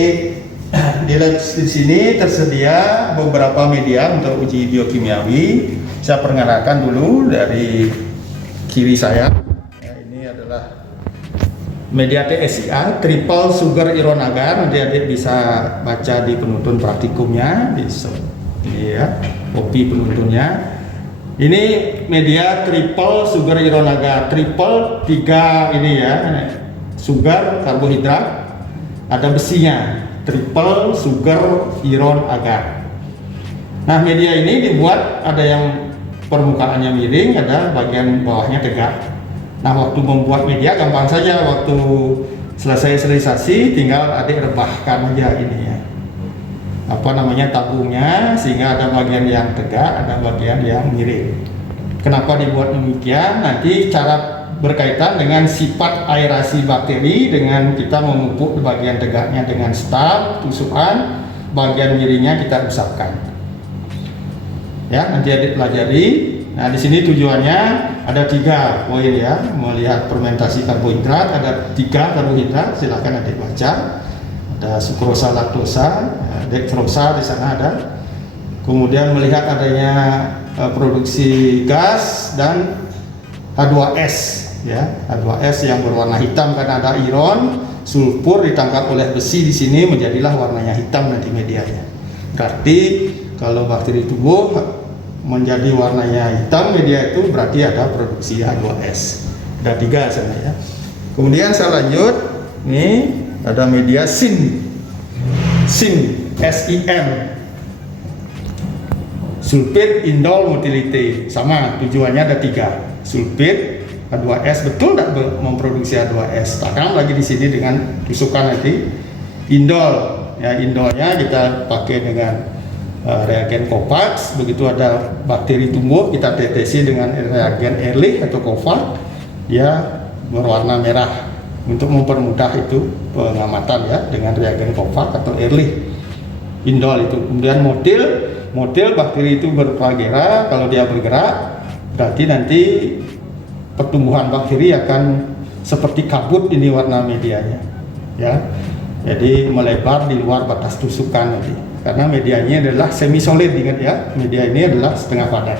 di sini tersedia beberapa media untuk uji biokimiawi. Saya perkenalkan dulu dari kiri saya. Ya, ini adalah media TSIA, triple sugar iron agar. Nanti adik bisa baca di penuntun praktikumnya, ini ya, kopi penuntunnya. Ini media triple sugar iron agar, triple 3 ini ya, sugar karbohidrat, ada besinya, triple sugar iron agar. Nah media ini dibuat ada yang permukaannya miring, ada bagian bawahnya tegak. Nah, waktu membuat media gampang saja, waktu selesai sterilisasi tinggal adik rebahkan aja ini ya, tabungnya, sehingga ada bagian yang tegak, ada bagian yang miring. Kenapa dibuat demikian? Nanti cara berkaitan dengan sifat aerasi bakteri dengan kita memupuk bagian tegaknya dengan staf, tusukan, bagian miringnya kita usapkan. Ya, nanti adik pelajari. Nah, di sini tujuannya ada 3 poin ya, melihat fermentasi karbohidrat, ada 3 karbohidrat, silakan adik baca. Ada sukrosa, laktosa, dektrosa di sana ada. Kemudian melihat adanya produksi gas dan H2S ya, H2S yang berwarna hitam karena ada ion sulfur ditangkap oleh besi di sini, menjadilah warnanya hitam nanti medianya. Berarti kalau bakteri tubuh menjadi warnanya hitam media itu berarti ada produksi H2S. Ada 3 sana ya. Kemudian saya lanjut, ini ada media SIN, SIN, sulfit indol motility, sama tujuannya ada 3, sulfit, H2S, betul tidak memproduksi H2S? Takkan lagi di sini dengan tusukan nanti indol, ya indolnya kita pakai dengan reagen Covax. Begitu ada bakteri tumbuh kita deteksi dengan reagen Ehrlich atau Covax, ya berwarna merah untuk mempermudah itu pengamatan ya dengan reagen Covax atau Ehrlich indol itu. Kemudian motil bakteri itu berflagela, kalau dia bergerak berarti nanti pertumbuhan bakteri akan seperti kabut ini warna medianya ya, jadi melebar di luar batas tusukan nanti, karena medianya adalah semi solid, ingat ya, media ini adalah setengah padat.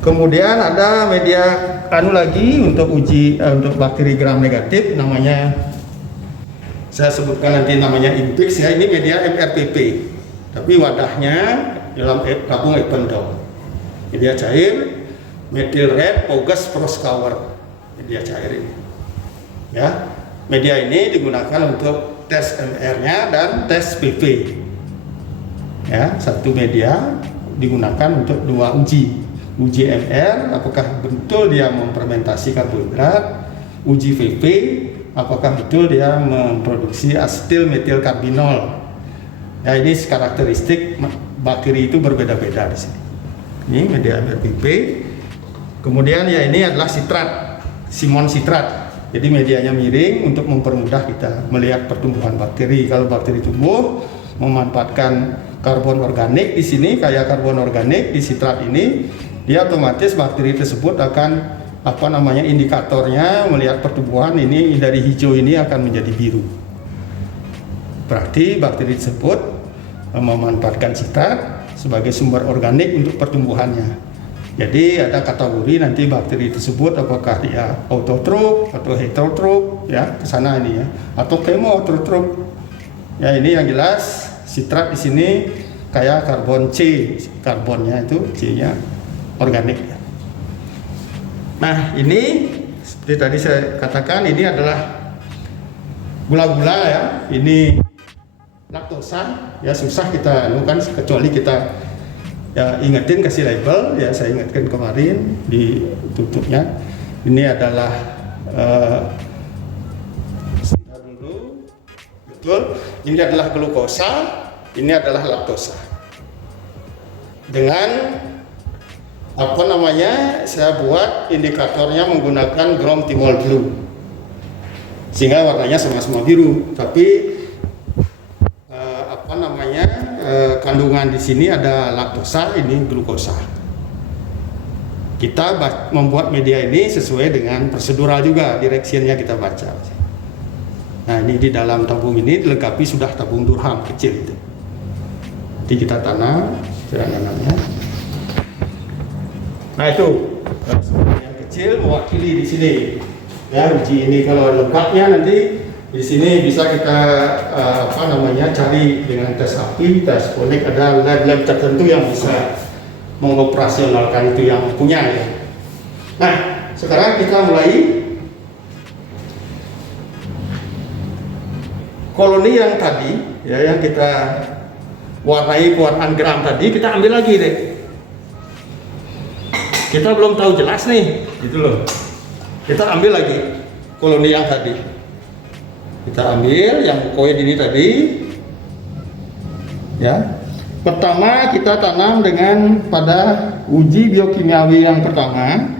Kemudian ada media lagi untuk uji untuk bakteri gram negatif, namanya saya sebutkan nanti namanya Impix ya. Ini media MRPP, tapi wadahnya dalam tabung Eppendorf. Media cair methyl red Pogus Proskauer, media cair ini. Ya, media ini digunakan untuk tes MR-nya dan tes PV. Ya, satu media digunakan untuk 2 uji. Uji MR, apakah betul dia memfermentasi karbohidrat, uji VV, apakah betul dia memproduksi asetil metil karbinol. Ya, ini karakteristik bakteri itu berbeda-beda di sini. Ini media MRPP. Kemudian ya ini adalah sitrat, Simon sitrat. Jadi medianya miring untuk mempermudah kita melihat pertumbuhan bakteri. Kalau bakteri tumbuh memanfaatkan karbon organik di sini, kayak karbon organik di sitrat ini, dia otomatis bakteri tersebut akan indikatornya melihat pertumbuhan ini dari hijau ini akan menjadi biru. Berarti bakteri tersebut memanfaatkan sitrat sebagai sumber organik untuk pertumbuhannya. Jadi ada kategori nanti bakteri tersebut apakah dia autotrof atau heterotrof ya, ke sana ini ya, atau kemoautotrof. Ya, ini yang jelas sitrat di sini kayak karbon C, karbonnya itu C-nya organik. Nah, ini seperti tadi saya katakan, ini adalah gula-gula ya. Ini laktosa ya, susah kita anukan kecuali kita ya ingetin, kasih label ya. Saya ingatkan kemarin di tutupnya. Ini adalah sebentar dulu, betul. Ini adalah glukosa, ini adalah laktosa. Dengan saya buat indikatornya menggunakan Grom Timol Blue, sehingga warnanya sama-sama biru. Tapi kandungan di sini ada laktosa, ini glukosa. Kita membuat media ini sesuai dengan prosedural juga, direksinya kita baca. Nah, ini di dalam tabung ini dilengkapi sudah tabung Durham kecil itu. Nanti kita tanam nanamnya. Nah, itu yang kecil mewakili di sini. Ya, uji ini kalau lengkapnya nanti di sini bisa kita cari dengan tes api, tes konek, ada lab-lab tertentu yang bisa mengoperasionalkan itu yang punya ya. Nah, sekarang kita mulai koloni yang tadi ya, yang kita warnai pewarnaan gram tadi, kita ambil lagi deh. kita belum tahu jelas nih, gitu loh. Kita ambil lagi koloni yang tadi. Kita ambil yang koin ini tadi. Ya. Pertama kita tanam dengan pada uji biokimiawi yang pertama.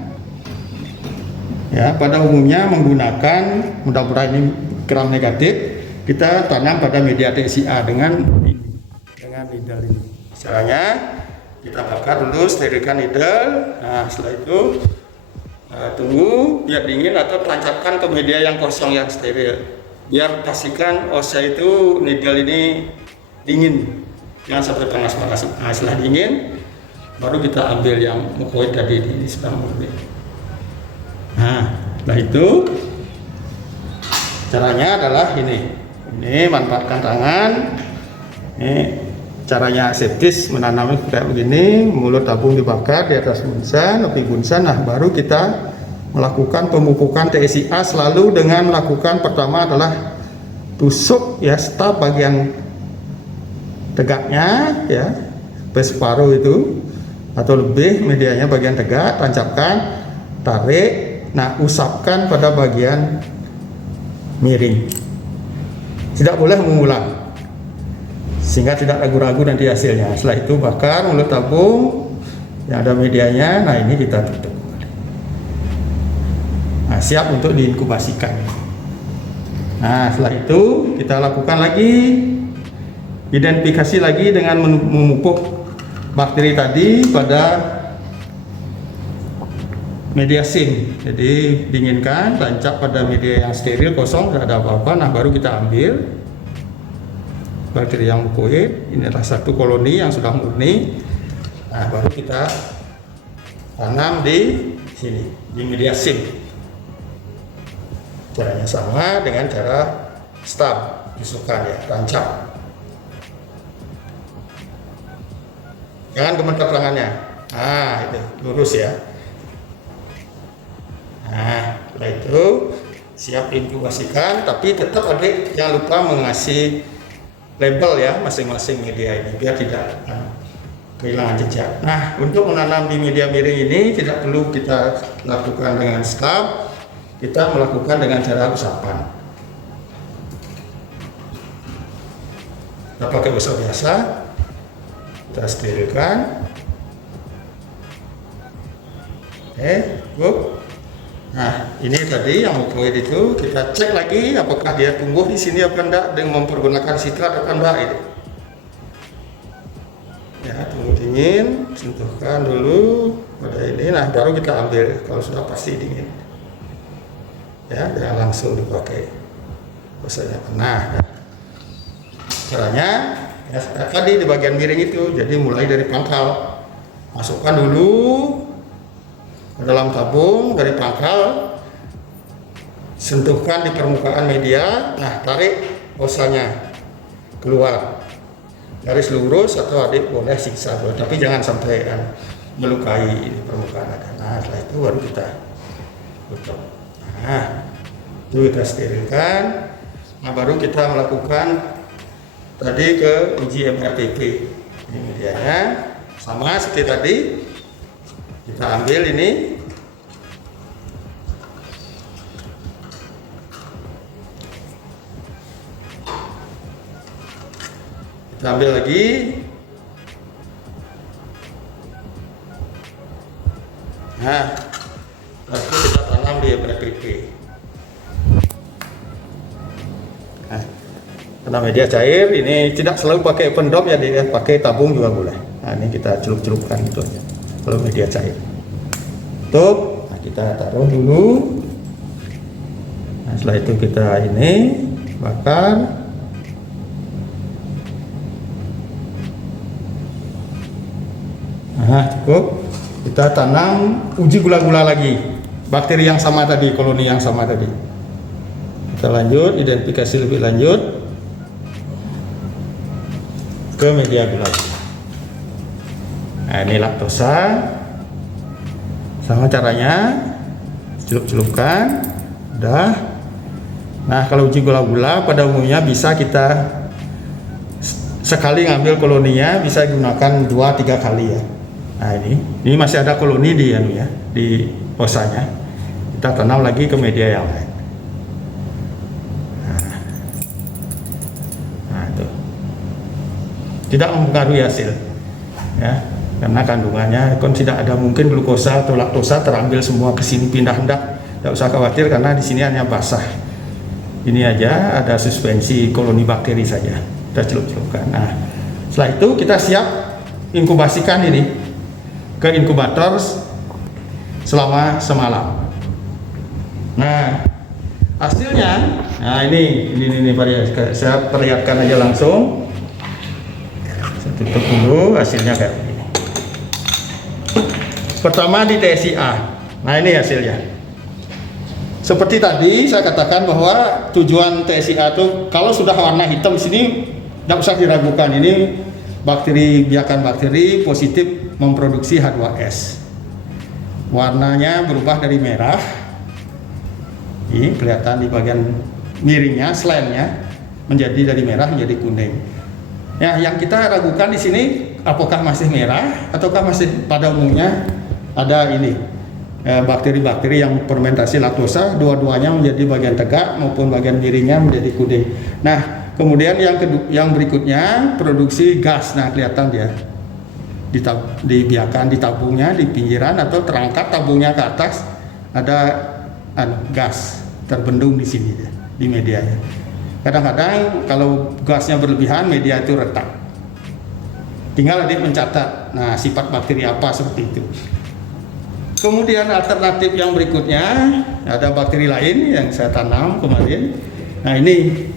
Ya, pada umumnya menggunakan, mudah-mudahan ini gram negatif, kita tanam pada media TSIA dengan needle ini. Caranya kita bakar dulu, sterilkan needle. Nah, setelah itu tunggu biar dingin atau tancapkan ke media yang kosong yang steril. Biar pastikan osa itu needle ini dingin, jangan sampai panas-panas. Nah, setelah dingin baru kita ambil yang mukoid tadi di sebelah murni. Nah, setelah itu caranya adalah ini manfaatkan tangan. Ini caranya aseptis menanamnya kayak begini, mulut tabung dibakar di atas gunsan, api gunsan. Nah, baru kita melakukan pemupukan TSIA selalu dengan melakukan pertama adalah tusuk ya staf bagian tegaknya ya, separuh itu atau lebih medianya bagian tegak, tancapkan, tarik, nah usapkan pada bagian miring. Tidak boleh mengulang sehingga tidak ragu-ragu nanti hasilnya. Setelah itu bakar mulut tabung yang ada medianya. Nah, ini kita tutup. Nah, siap untuk diinkubasikan. Nah, setelah itu kita lakukan lagi identifikasi lagi dengan memupuk bakteri tadi pada media sim. Jadi dinginkan, tancap pada media yang steril, kosong, tidak ada apa-apa. Nah, baru kita ambil bakteri yang mukoid. Ini adalah satu koloni yang sudah murni. Nah, baru kita tanam di sini, di media sim. Caranya sama dengan cara stab, tusukan ya, tancap. Jangan gemetar tangannya. Nah, itu lurus ya. Nah, setelah itu siap inkubasikan, tapi tetap adik jangan lupa mengasih label ya masing-masing media ini biar tidak kehilangan jejak. Nah, untuk menanam di media miring ini tidak perlu kita lakukan dengan stab, kita melakukan dengan cara usapan. Kita pakai usap biasa, kita sterilkan. Oke, cukup. Nah, ini tadi yang mukoid itu kita cek lagi apakah dia tumbuh di sini apa enggak dengan mempergunakan sitrat apa enggak ini. Ya, tunggu dingin, sentuhkan dulu pada ini. Nah, baru kita ambil kalau sudah pasti dingin. Ya, jangan langsung dipakai. Biasanya nah, caranya ya, tadi di bagian miring itu. Jadi mulai dari pangkal, masukkan dulu ke dalam tabung dari pangkal, sentuhkan di permukaan media. Nah, tarik osanya keluar, garis lurus atau adik boleh siksa, tapi jangan sampai melukai di permukaan. Nah, setelah itu baru kita tutup. Nah, itu kita sterilkan. Nah, baru kita melakukan tadi ke uji MRPP. Ini medianya sama seperti tadi. Kita ambil ini, kita ambil lagi. Nah, lalu kita tanam di MRPP. Nah, karena media cair ini tidak selalu pakai pendop ya, dia pakai tabung juga boleh. Nah, ini kita celup-celupkan gitu aja. Kalau media cair, tutup. Nah, kita taruh dulu. Nah, setelah itu kita ini bakar. Nah, cukup. Kita tanam uji gula-gula lagi, bakteri yang sama tadi, koloni yang sama tadi. Kita lanjut identifikasi lebih lanjut ke media gula-gula. Nah, ini laktosa, sama caranya, celup-celupkan, udah. Nah, kalau uji gula-gula pada umumnya bisa kita sekali ngambil koloninya, bisa gunakan 2-3 kali ya. Nah ini masih ada koloni di di posanya. Kita tanam lagi ke media yang lain. Nah itu tidak mempengaruhi hasil, ya, karena kandungannya kan tidak ada mungkin glukosa atau laktosa terambil semua ke sini pindah hendak. Tidak usah khawatir karena di sini hanya basah. Ini aja ada suspensi koloni bakteri saja. Kita celup-celupkan. Nah, setelah itu kita siap inkubasikan ini ke inkubator selama semalam. Nah, hasilnya, nah ini Pak, saya perlihatkan aja langsung. Saya tutup dulu, hasilnya kayak begini. Pertama di TSI-A. Nah, ini hasilnya. Seperti tadi saya katakan bahwa tujuan TSI-A itu kalau sudah warna hitam di sini tidak usah diragukan, ini bakteri biakan bakteri positif memproduksi H2S. Warnanya berubah dari merah, ini kelihatan di bagian miringnya, selainnya menjadi dari merah menjadi kuning. Ya, yang kita ragukan di sini apakah masih merah ataukah masih pada umumnya ada ini bakteri-bakteri yang fermentasi laktosa, dua-duanya menjadi bagian tegak maupun bagian miringnya menjadi kuning. Nah, kemudian yang berikutnya produksi gas. Nah, kelihatan dia dibiarkan di tabungnya di pinggiran atau terangkat tabungnya ke atas ada gas terbendung di sini di medianya. Kadang-kadang kalau gasnya berlebihan media itu retak. Tinggal adik mencatat. Nah, sifat bakteri apa seperti itu. Kemudian alternatif yang berikutnya ada bakteri lain yang saya tanam kemarin. Nah, ini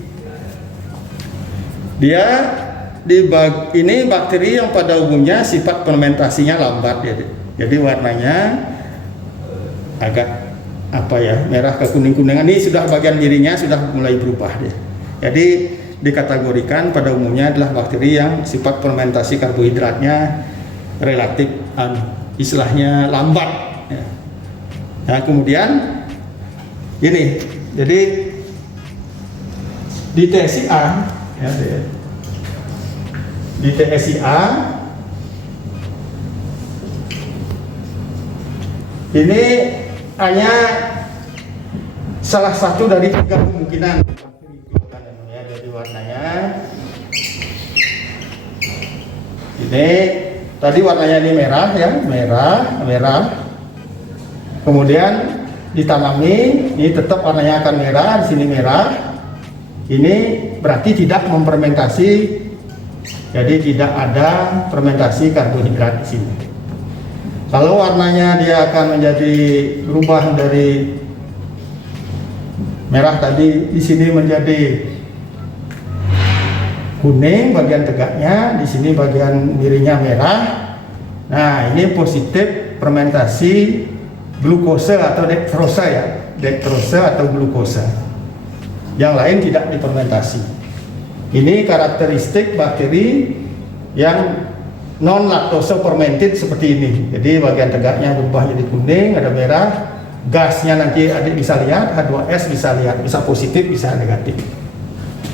dia ini bakteri yang pada umumnya sifat fermentasinya lambat ya. Jadi warnanya agak merah ke kuning-kuningan. Ini sudah bagian miringnya sudah mulai berubah dia. Jadi dikategorikan pada umumnya adalah bakteri yang sifat fermentasi karbohidratnya relatif istilahnya lambat. Nah, kemudian ini, jadi di TSI-A ya, di TSI-A ini hanya salah satu dari 3 kemungkinan ya, dari warnanya ini tadi warnanya ini merah ya, merah. Kemudian ditanami, ini tetap warnanya akan merah, di sini merah. Ini berarti tidak memfermentasi, jadi tidak ada fermentasi karbohidrat di sini. Kalau warnanya dia akan menjadi berubah dari merah tadi, di sini menjadi kuning bagian tegaknya, di sini bagian miringnya merah. Nah, ini positif fermentasi glukosa atau dektrosa ya, dektrosa atau glukosa. Yang lain tidak difermentasi. Ini karakteristik bakteri yang non laktosa fermented seperti ini. Jadi bagian tegaknya berubah jadi kuning, ada merah. Gasnya nanti adik bisa lihat, H2S bisa lihat, bisa positif, bisa negatif.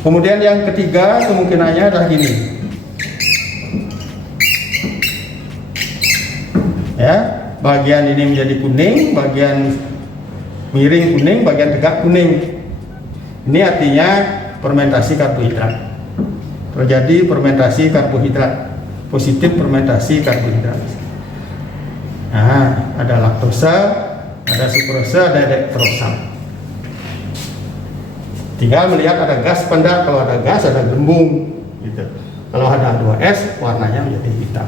Kemudian yang ketiga kemungkinannya adalah gini. Ya, bagian ini menjadi kuning, bagian miring kuning, bagian tegak kuning. Ini artinya fermentasi karbohidrat. Terjadi fermentasi karbohidrat, positif fermentasi karbohidrat. Nah, ada laktosa, ada sukrosa, ada dektrosa. Tinggal melihat ada gas pendak, kalau ada gas ada gembung gitu. Kalau ada H2S warnanya menjadi hitam.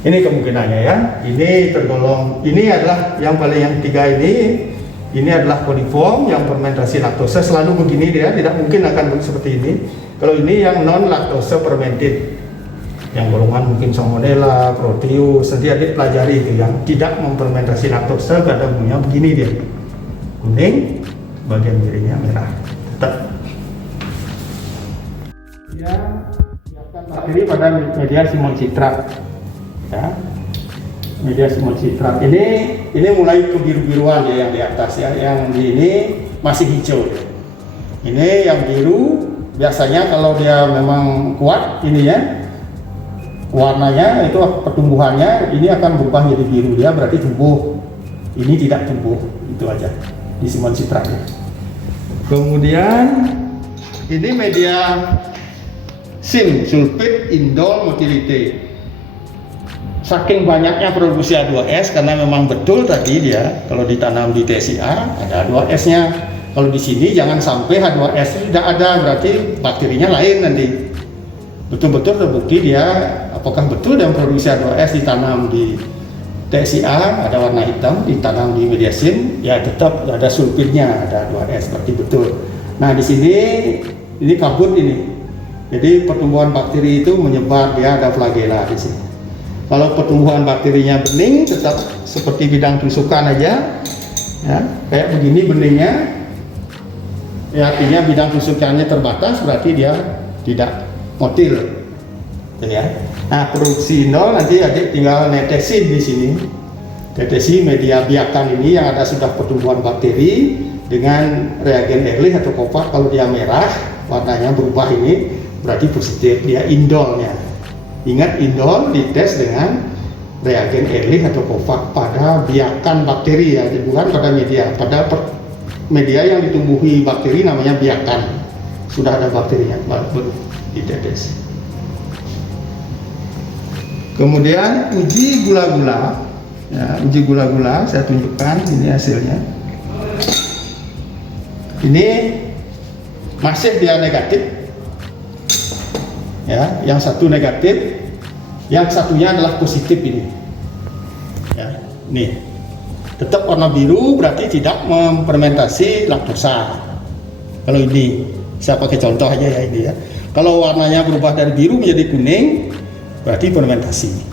Ini kemungkinannya ya. Ini tergolong, ini adalah yang paling yang 3 ini adalah coliform yang fermentasi laktosa selalu begini dia, tidak mungkin akan seperti ini. Kalau ini yang non laktosa fermented, yang golongan mungkin Salmonella, Proteus, nanti adik pelajari itu yang tidak memfermentasi laktosa pada umumnya begini dia, kuning, bagian miringnya merah. Tetap. Dia biarkan bakteri pada media simul citrat. Ya, media simul citrat ini mulai kebiru-biruan ya yang di atas ya, yang di ini masih hijau. Ini yang biru biasanya kalau dia memang kuat ini ya, warnanya itu pertumbuhannya ini akan berubah menjadi biru, dia berarti tumbuh. Ini tidak tumbuh, itu aja di Simon Citranya. Kemudian ini media SIM, sulfit indol motilite. Saking banyaknya produksi H2S, karena memang betul tadi dia kalau ditanam di TSIA ada H2S-nya. Kalau di sini jangan sampai H2S tidak ada, berarti bakterinya lain nanti. Betul-betul terbukti dia, apakah betul yang produksi H2S ditanam di TSIA ada warna hitam, ditanam di media SIM ya tetap ada sulfitnya, ada H2S, berarti betul. Nah di sini ini kabut ini, jadi pertumbuhan bakteri itu menyebar, dia ada flagela di sini. Kalau pertumbuhan bakterinya bening tetap seperti bidang tusukan aja, ya kayak begini beningnya, ya artinya bidang tusukannya terbatas, berarti dia tidak motil. Ya. Nah produksi nol nanti adik tinggal netesin di sini, tetesi media biakan ini yang ada sudah pertumbuhan bakteri dengan reagen Ehrlich atau Kovac. Kalau dia merah warnanya berubah ini berarti positif, dia indolnya. Ingat indol dites dengan reagen Ehrlich atau Kovac pada biakan bakteri ya, bukan pada media. Pada media yang ditumbuhi bakteri namanya biakan, sudah ada bakterinya baru ditetes. Kemudian uji gula-gula, ya, uji gula-gula saya tunjukkan ini hasilnya. Ini masih dia negatif, ya, yang satu negatif, yang satunya adalah positif ini. Ya, nih, tetap warna biru berarti tidak memfermentasi laktosa. Kalau ini, saya pakai contoh aja ya ini ya. Kalau warnanya berubah dari biru menjadi kuning, berarti fermentasi.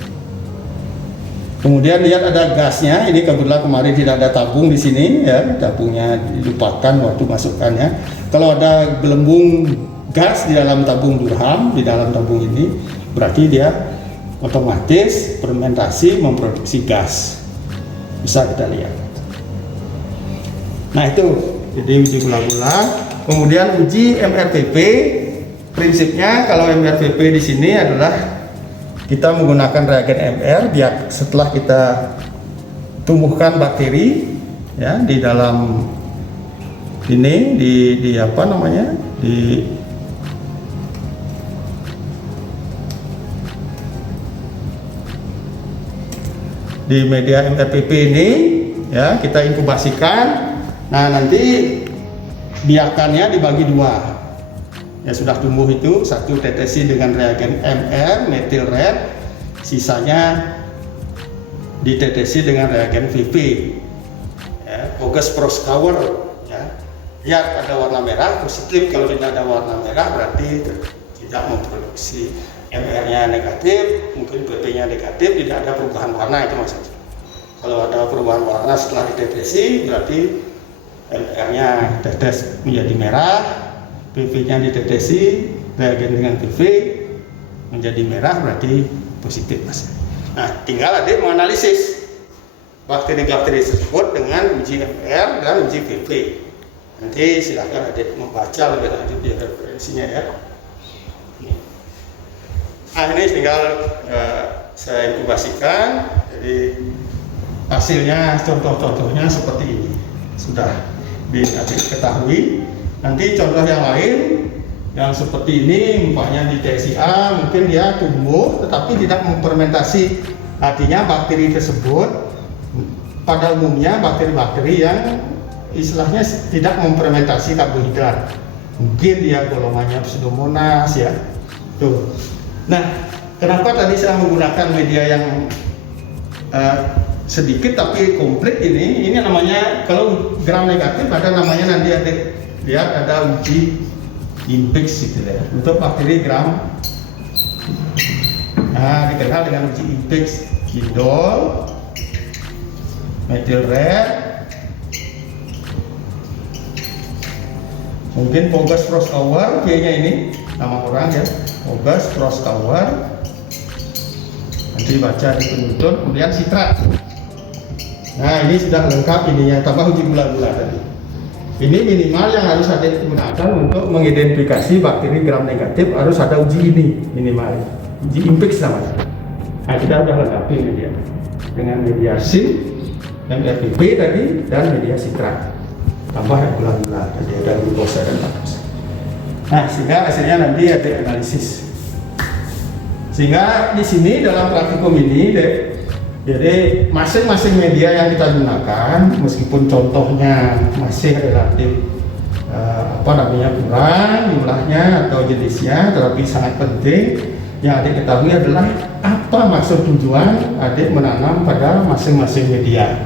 Kemudian lihat ada gasnya, ini kebetulan kemarin tidak ada tabung di sini ya, tabungnya dilupakan waktu masukkannya. Kalau ada gelembung gas di dalam tabung Durham, di dalam tabung ini, berarti dia otomatis fermentasi memproduksi gas. Bisa kita lihat. Nah itu, jadi uji gula-gula. Kemudian uji MRPP, prinsipnya kalau MRPP di sini adalah kita menggunakan reagen MR biar setelah kita tumbuhkan bakteri ya di dalam ini di apa namanya di media MRPP ini ya kita inkubasikan. Nah nanti biakannya dibagi dua. Ya sudah tumbuh itu satu tetesi dengan reagen MR metil red, sisanya ditetesi dengan reagen VP ya, August Proskauer ya. Lihat ada warna merah positif, kalau tidak ada warna merah berarti tidak memproduksi. MR-nya negatif, mungkin PP-nya negatif, tidak ada perubahan warna, itu maksudnya. Kalau ada perubahan warna setelah ditetesi berarti MR-nya tetes menjadi merah, PV-nya ditetesi, reagen dengan PV menjadi merah berarti positif mas. Nah tinggal adik menganalisis bakteri-bakteri tersebut dengan uji MR dan uji PV. Nanti silakan adik membaca lebih lanjut di referensinya ya. Nah ini tinggal saya inkubasikan, jadi hasilnya contoh-contohnya seperti ini sudah diketahui. Nanti contoh yang lain yang seperti ini, umpamanya di TSIA mungkin dia tumbuh tetapi tidak memfermentasi, artinya bakteri tersebut pada umumnya bakteri-bakteri yang istilahnya tidak memfermentasi karbohidrat, mungkin dia golongannya Pseudomonas ya tuh. Nah kenapa tadi saya menggunakan media yang sedikit tapi komplit ini namanya, kalau gram negatif ada namanya nanti ada lihat ada uji IMPEX gitu ya untuk bakteri gram. Nah dikenal dengan uji IMPEX, indol, metil red, mungkin August Proskauer kayaknya ini nama orang ya, August Proskauer. Nanti baca di penuntut, kemudian sitrat. Nah ini sudah lengkap ininya, tambah uji gula-gula tadi. Ini minimal yang harus ada digunakan untuk mengidentifikasi bakteri gram negatif, harus ada uji ini minimal, uji IMPEX namanya. Nah, kita sudah lengkapi media dengan media SIM, MRPP tadi, dan media citrat. Tambah gula-gula, jadi ada glukosa dan laktosa. Nah, sehingga hasilnya nanti ada analisis. Sehingga di sini dalam praktikum ini, jadi masing-masing media yang kita gunakan, meskipun contohnya masih relatif kurang jumlahnya atau jenisnya, tetapi sangat penting yang adik ketahui adalah apa maksud tujuan adik menanam pada masing-masing media.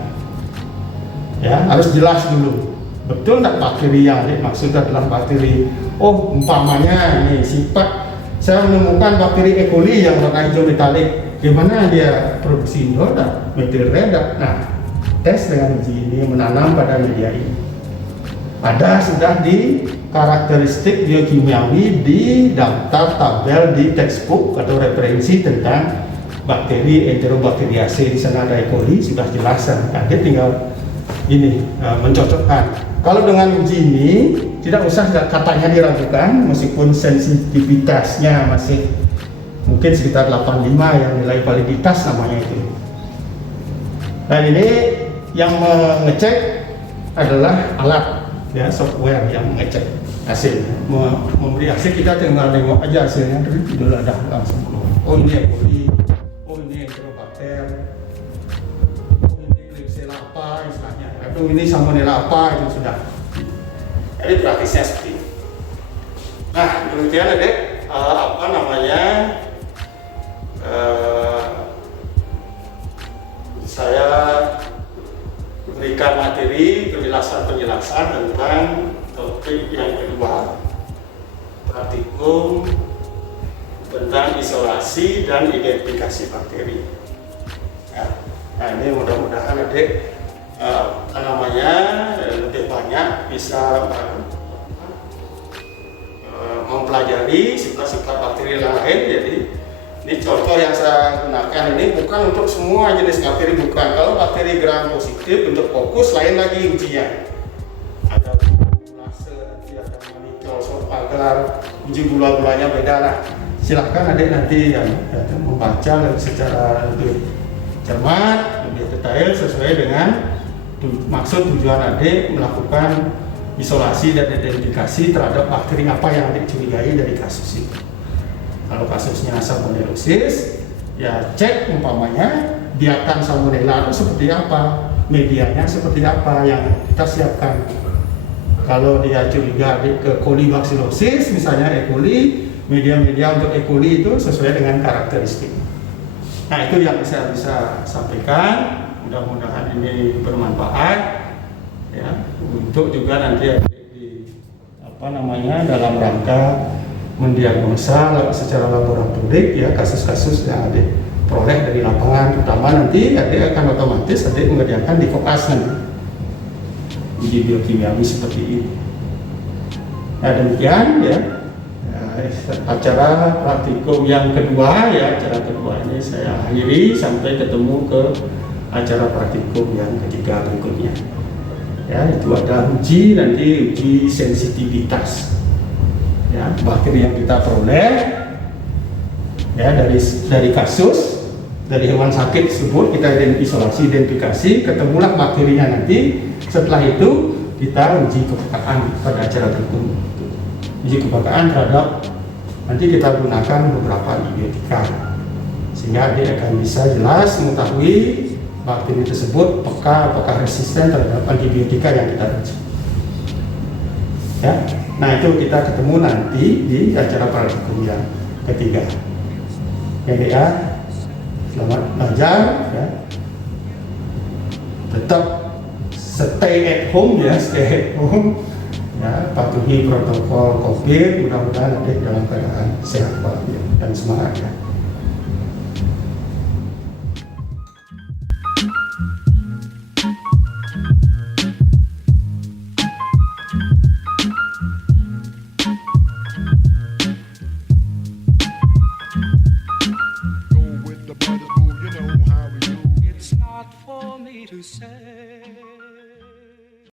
Ya, harus jelas dulu. Betul tidak bakteri yang adik maksud adalah bakteri? Oh, umpamanya ini sifat saya menemukan bakteri E. coli yang warna hijau metalik. Gimana dia produksi indole, metil red? Nah, tes dengan uji ini menanam pada media ini. Ada sudah di karakteristik biokimiawi di daftar tabel di textbook atau referensi tentang bakteri Enterobacteriaceae. Di sana ada E. coli sudah jelas, dia tinggal ini mencocokkan. Kalau dengan uji ini tidak usah katanya diragukan, meskipun sensitivitasnya masih mungkin sekitar 85 yang nilai validitas namanya itu. Dan ini yang mengecek adalah alat, ya, software yang mengecek hasil, memberi hasil. Kita tinggal nengok aja hasilnya, tapi tidak ada langsung. Oh, ini E. coli, oh ini Enterobacter, oh ini Klebsiella apa istilahnya, atau ini Salmonella apa, itu sudah. Jadi praktisnya seperti ini. Nah, demikian adik, saya berikan materi penjelasan tentang topik yang kedua, praktikum tentang isolasi dan identifikasi bakteri. Ya. Nah, ini mudah-mudahan adik lebih banyak bisa mempelajari sifat-sifat bakteri lain. Jadi ini contoh yang saya gunakan ini bukan untuk semua jenis bakteri, bukan. Kalau bakteri gram positif untuk fokus lain lagi ujinya. Ada gulase, nanti ada manitol, agar uji gula-gulanya beda lah. Silahkan adik nanti yang membaca secara lebih cermat, lebih detail sesuai dengan maksud tujuan adik melakukan isolasi dan identifikasi terhadap bakteri apa yang adik curigai dari kasus itu. Kalau kasusnya salmonellosis, ya cek umpamanya biarkan salmonella itu seperti apa, medianya seperti apa yang kita siapkan. Kalau dia curiga adik ke Colibacillosis, misalnya E. coli, media-media untuk E. coli itu sesuai dengan karakteristik. Nah, itu yang saya bisa sampaikan. Mudah-mudahan ini bermanfaat, ya, untuk juga nanti dalam rangka mendiagnosa secara laboratorik, ya, kasus-kasus yang adik peroleh dari lapangan, terutama nanti adik akan otomatis adik mengerjakan di kokas nanti uji biokimiawi seperti ini. Nah, demikian ya, acara praktikum yang kedua, ya, acara kedua ini saya akhiri sampai ketemu ke acara praktikum yang ketiga berikutnya. Ya, itu ada uji, nanti uji sensitivitas, ya, bakteri yang kita peroleh, ya, dari kasus, dari hewan sakit tersebut kita isolasi, identifikasi, ketemulah bakterinya nanti. Setelah itu kita uji kepekaan pada acara berikutnya. Uji kepekaan terhadap, nanti kita gunakan beberapa antibiotika sehingga dia akan bisa jelas mengetahui bakteri tersebut apakah resisten terhadap antibiotika yang kita uji. Ya, nah itu kita ketemu nanti di acara praktikum yang ketiga. Ya, selamat belajar, ya. Tetap stay at home, ya, ya, patuhi protokol COVID. Mudah-mudahan adik dalam keadaan sehat dan semangat, ya.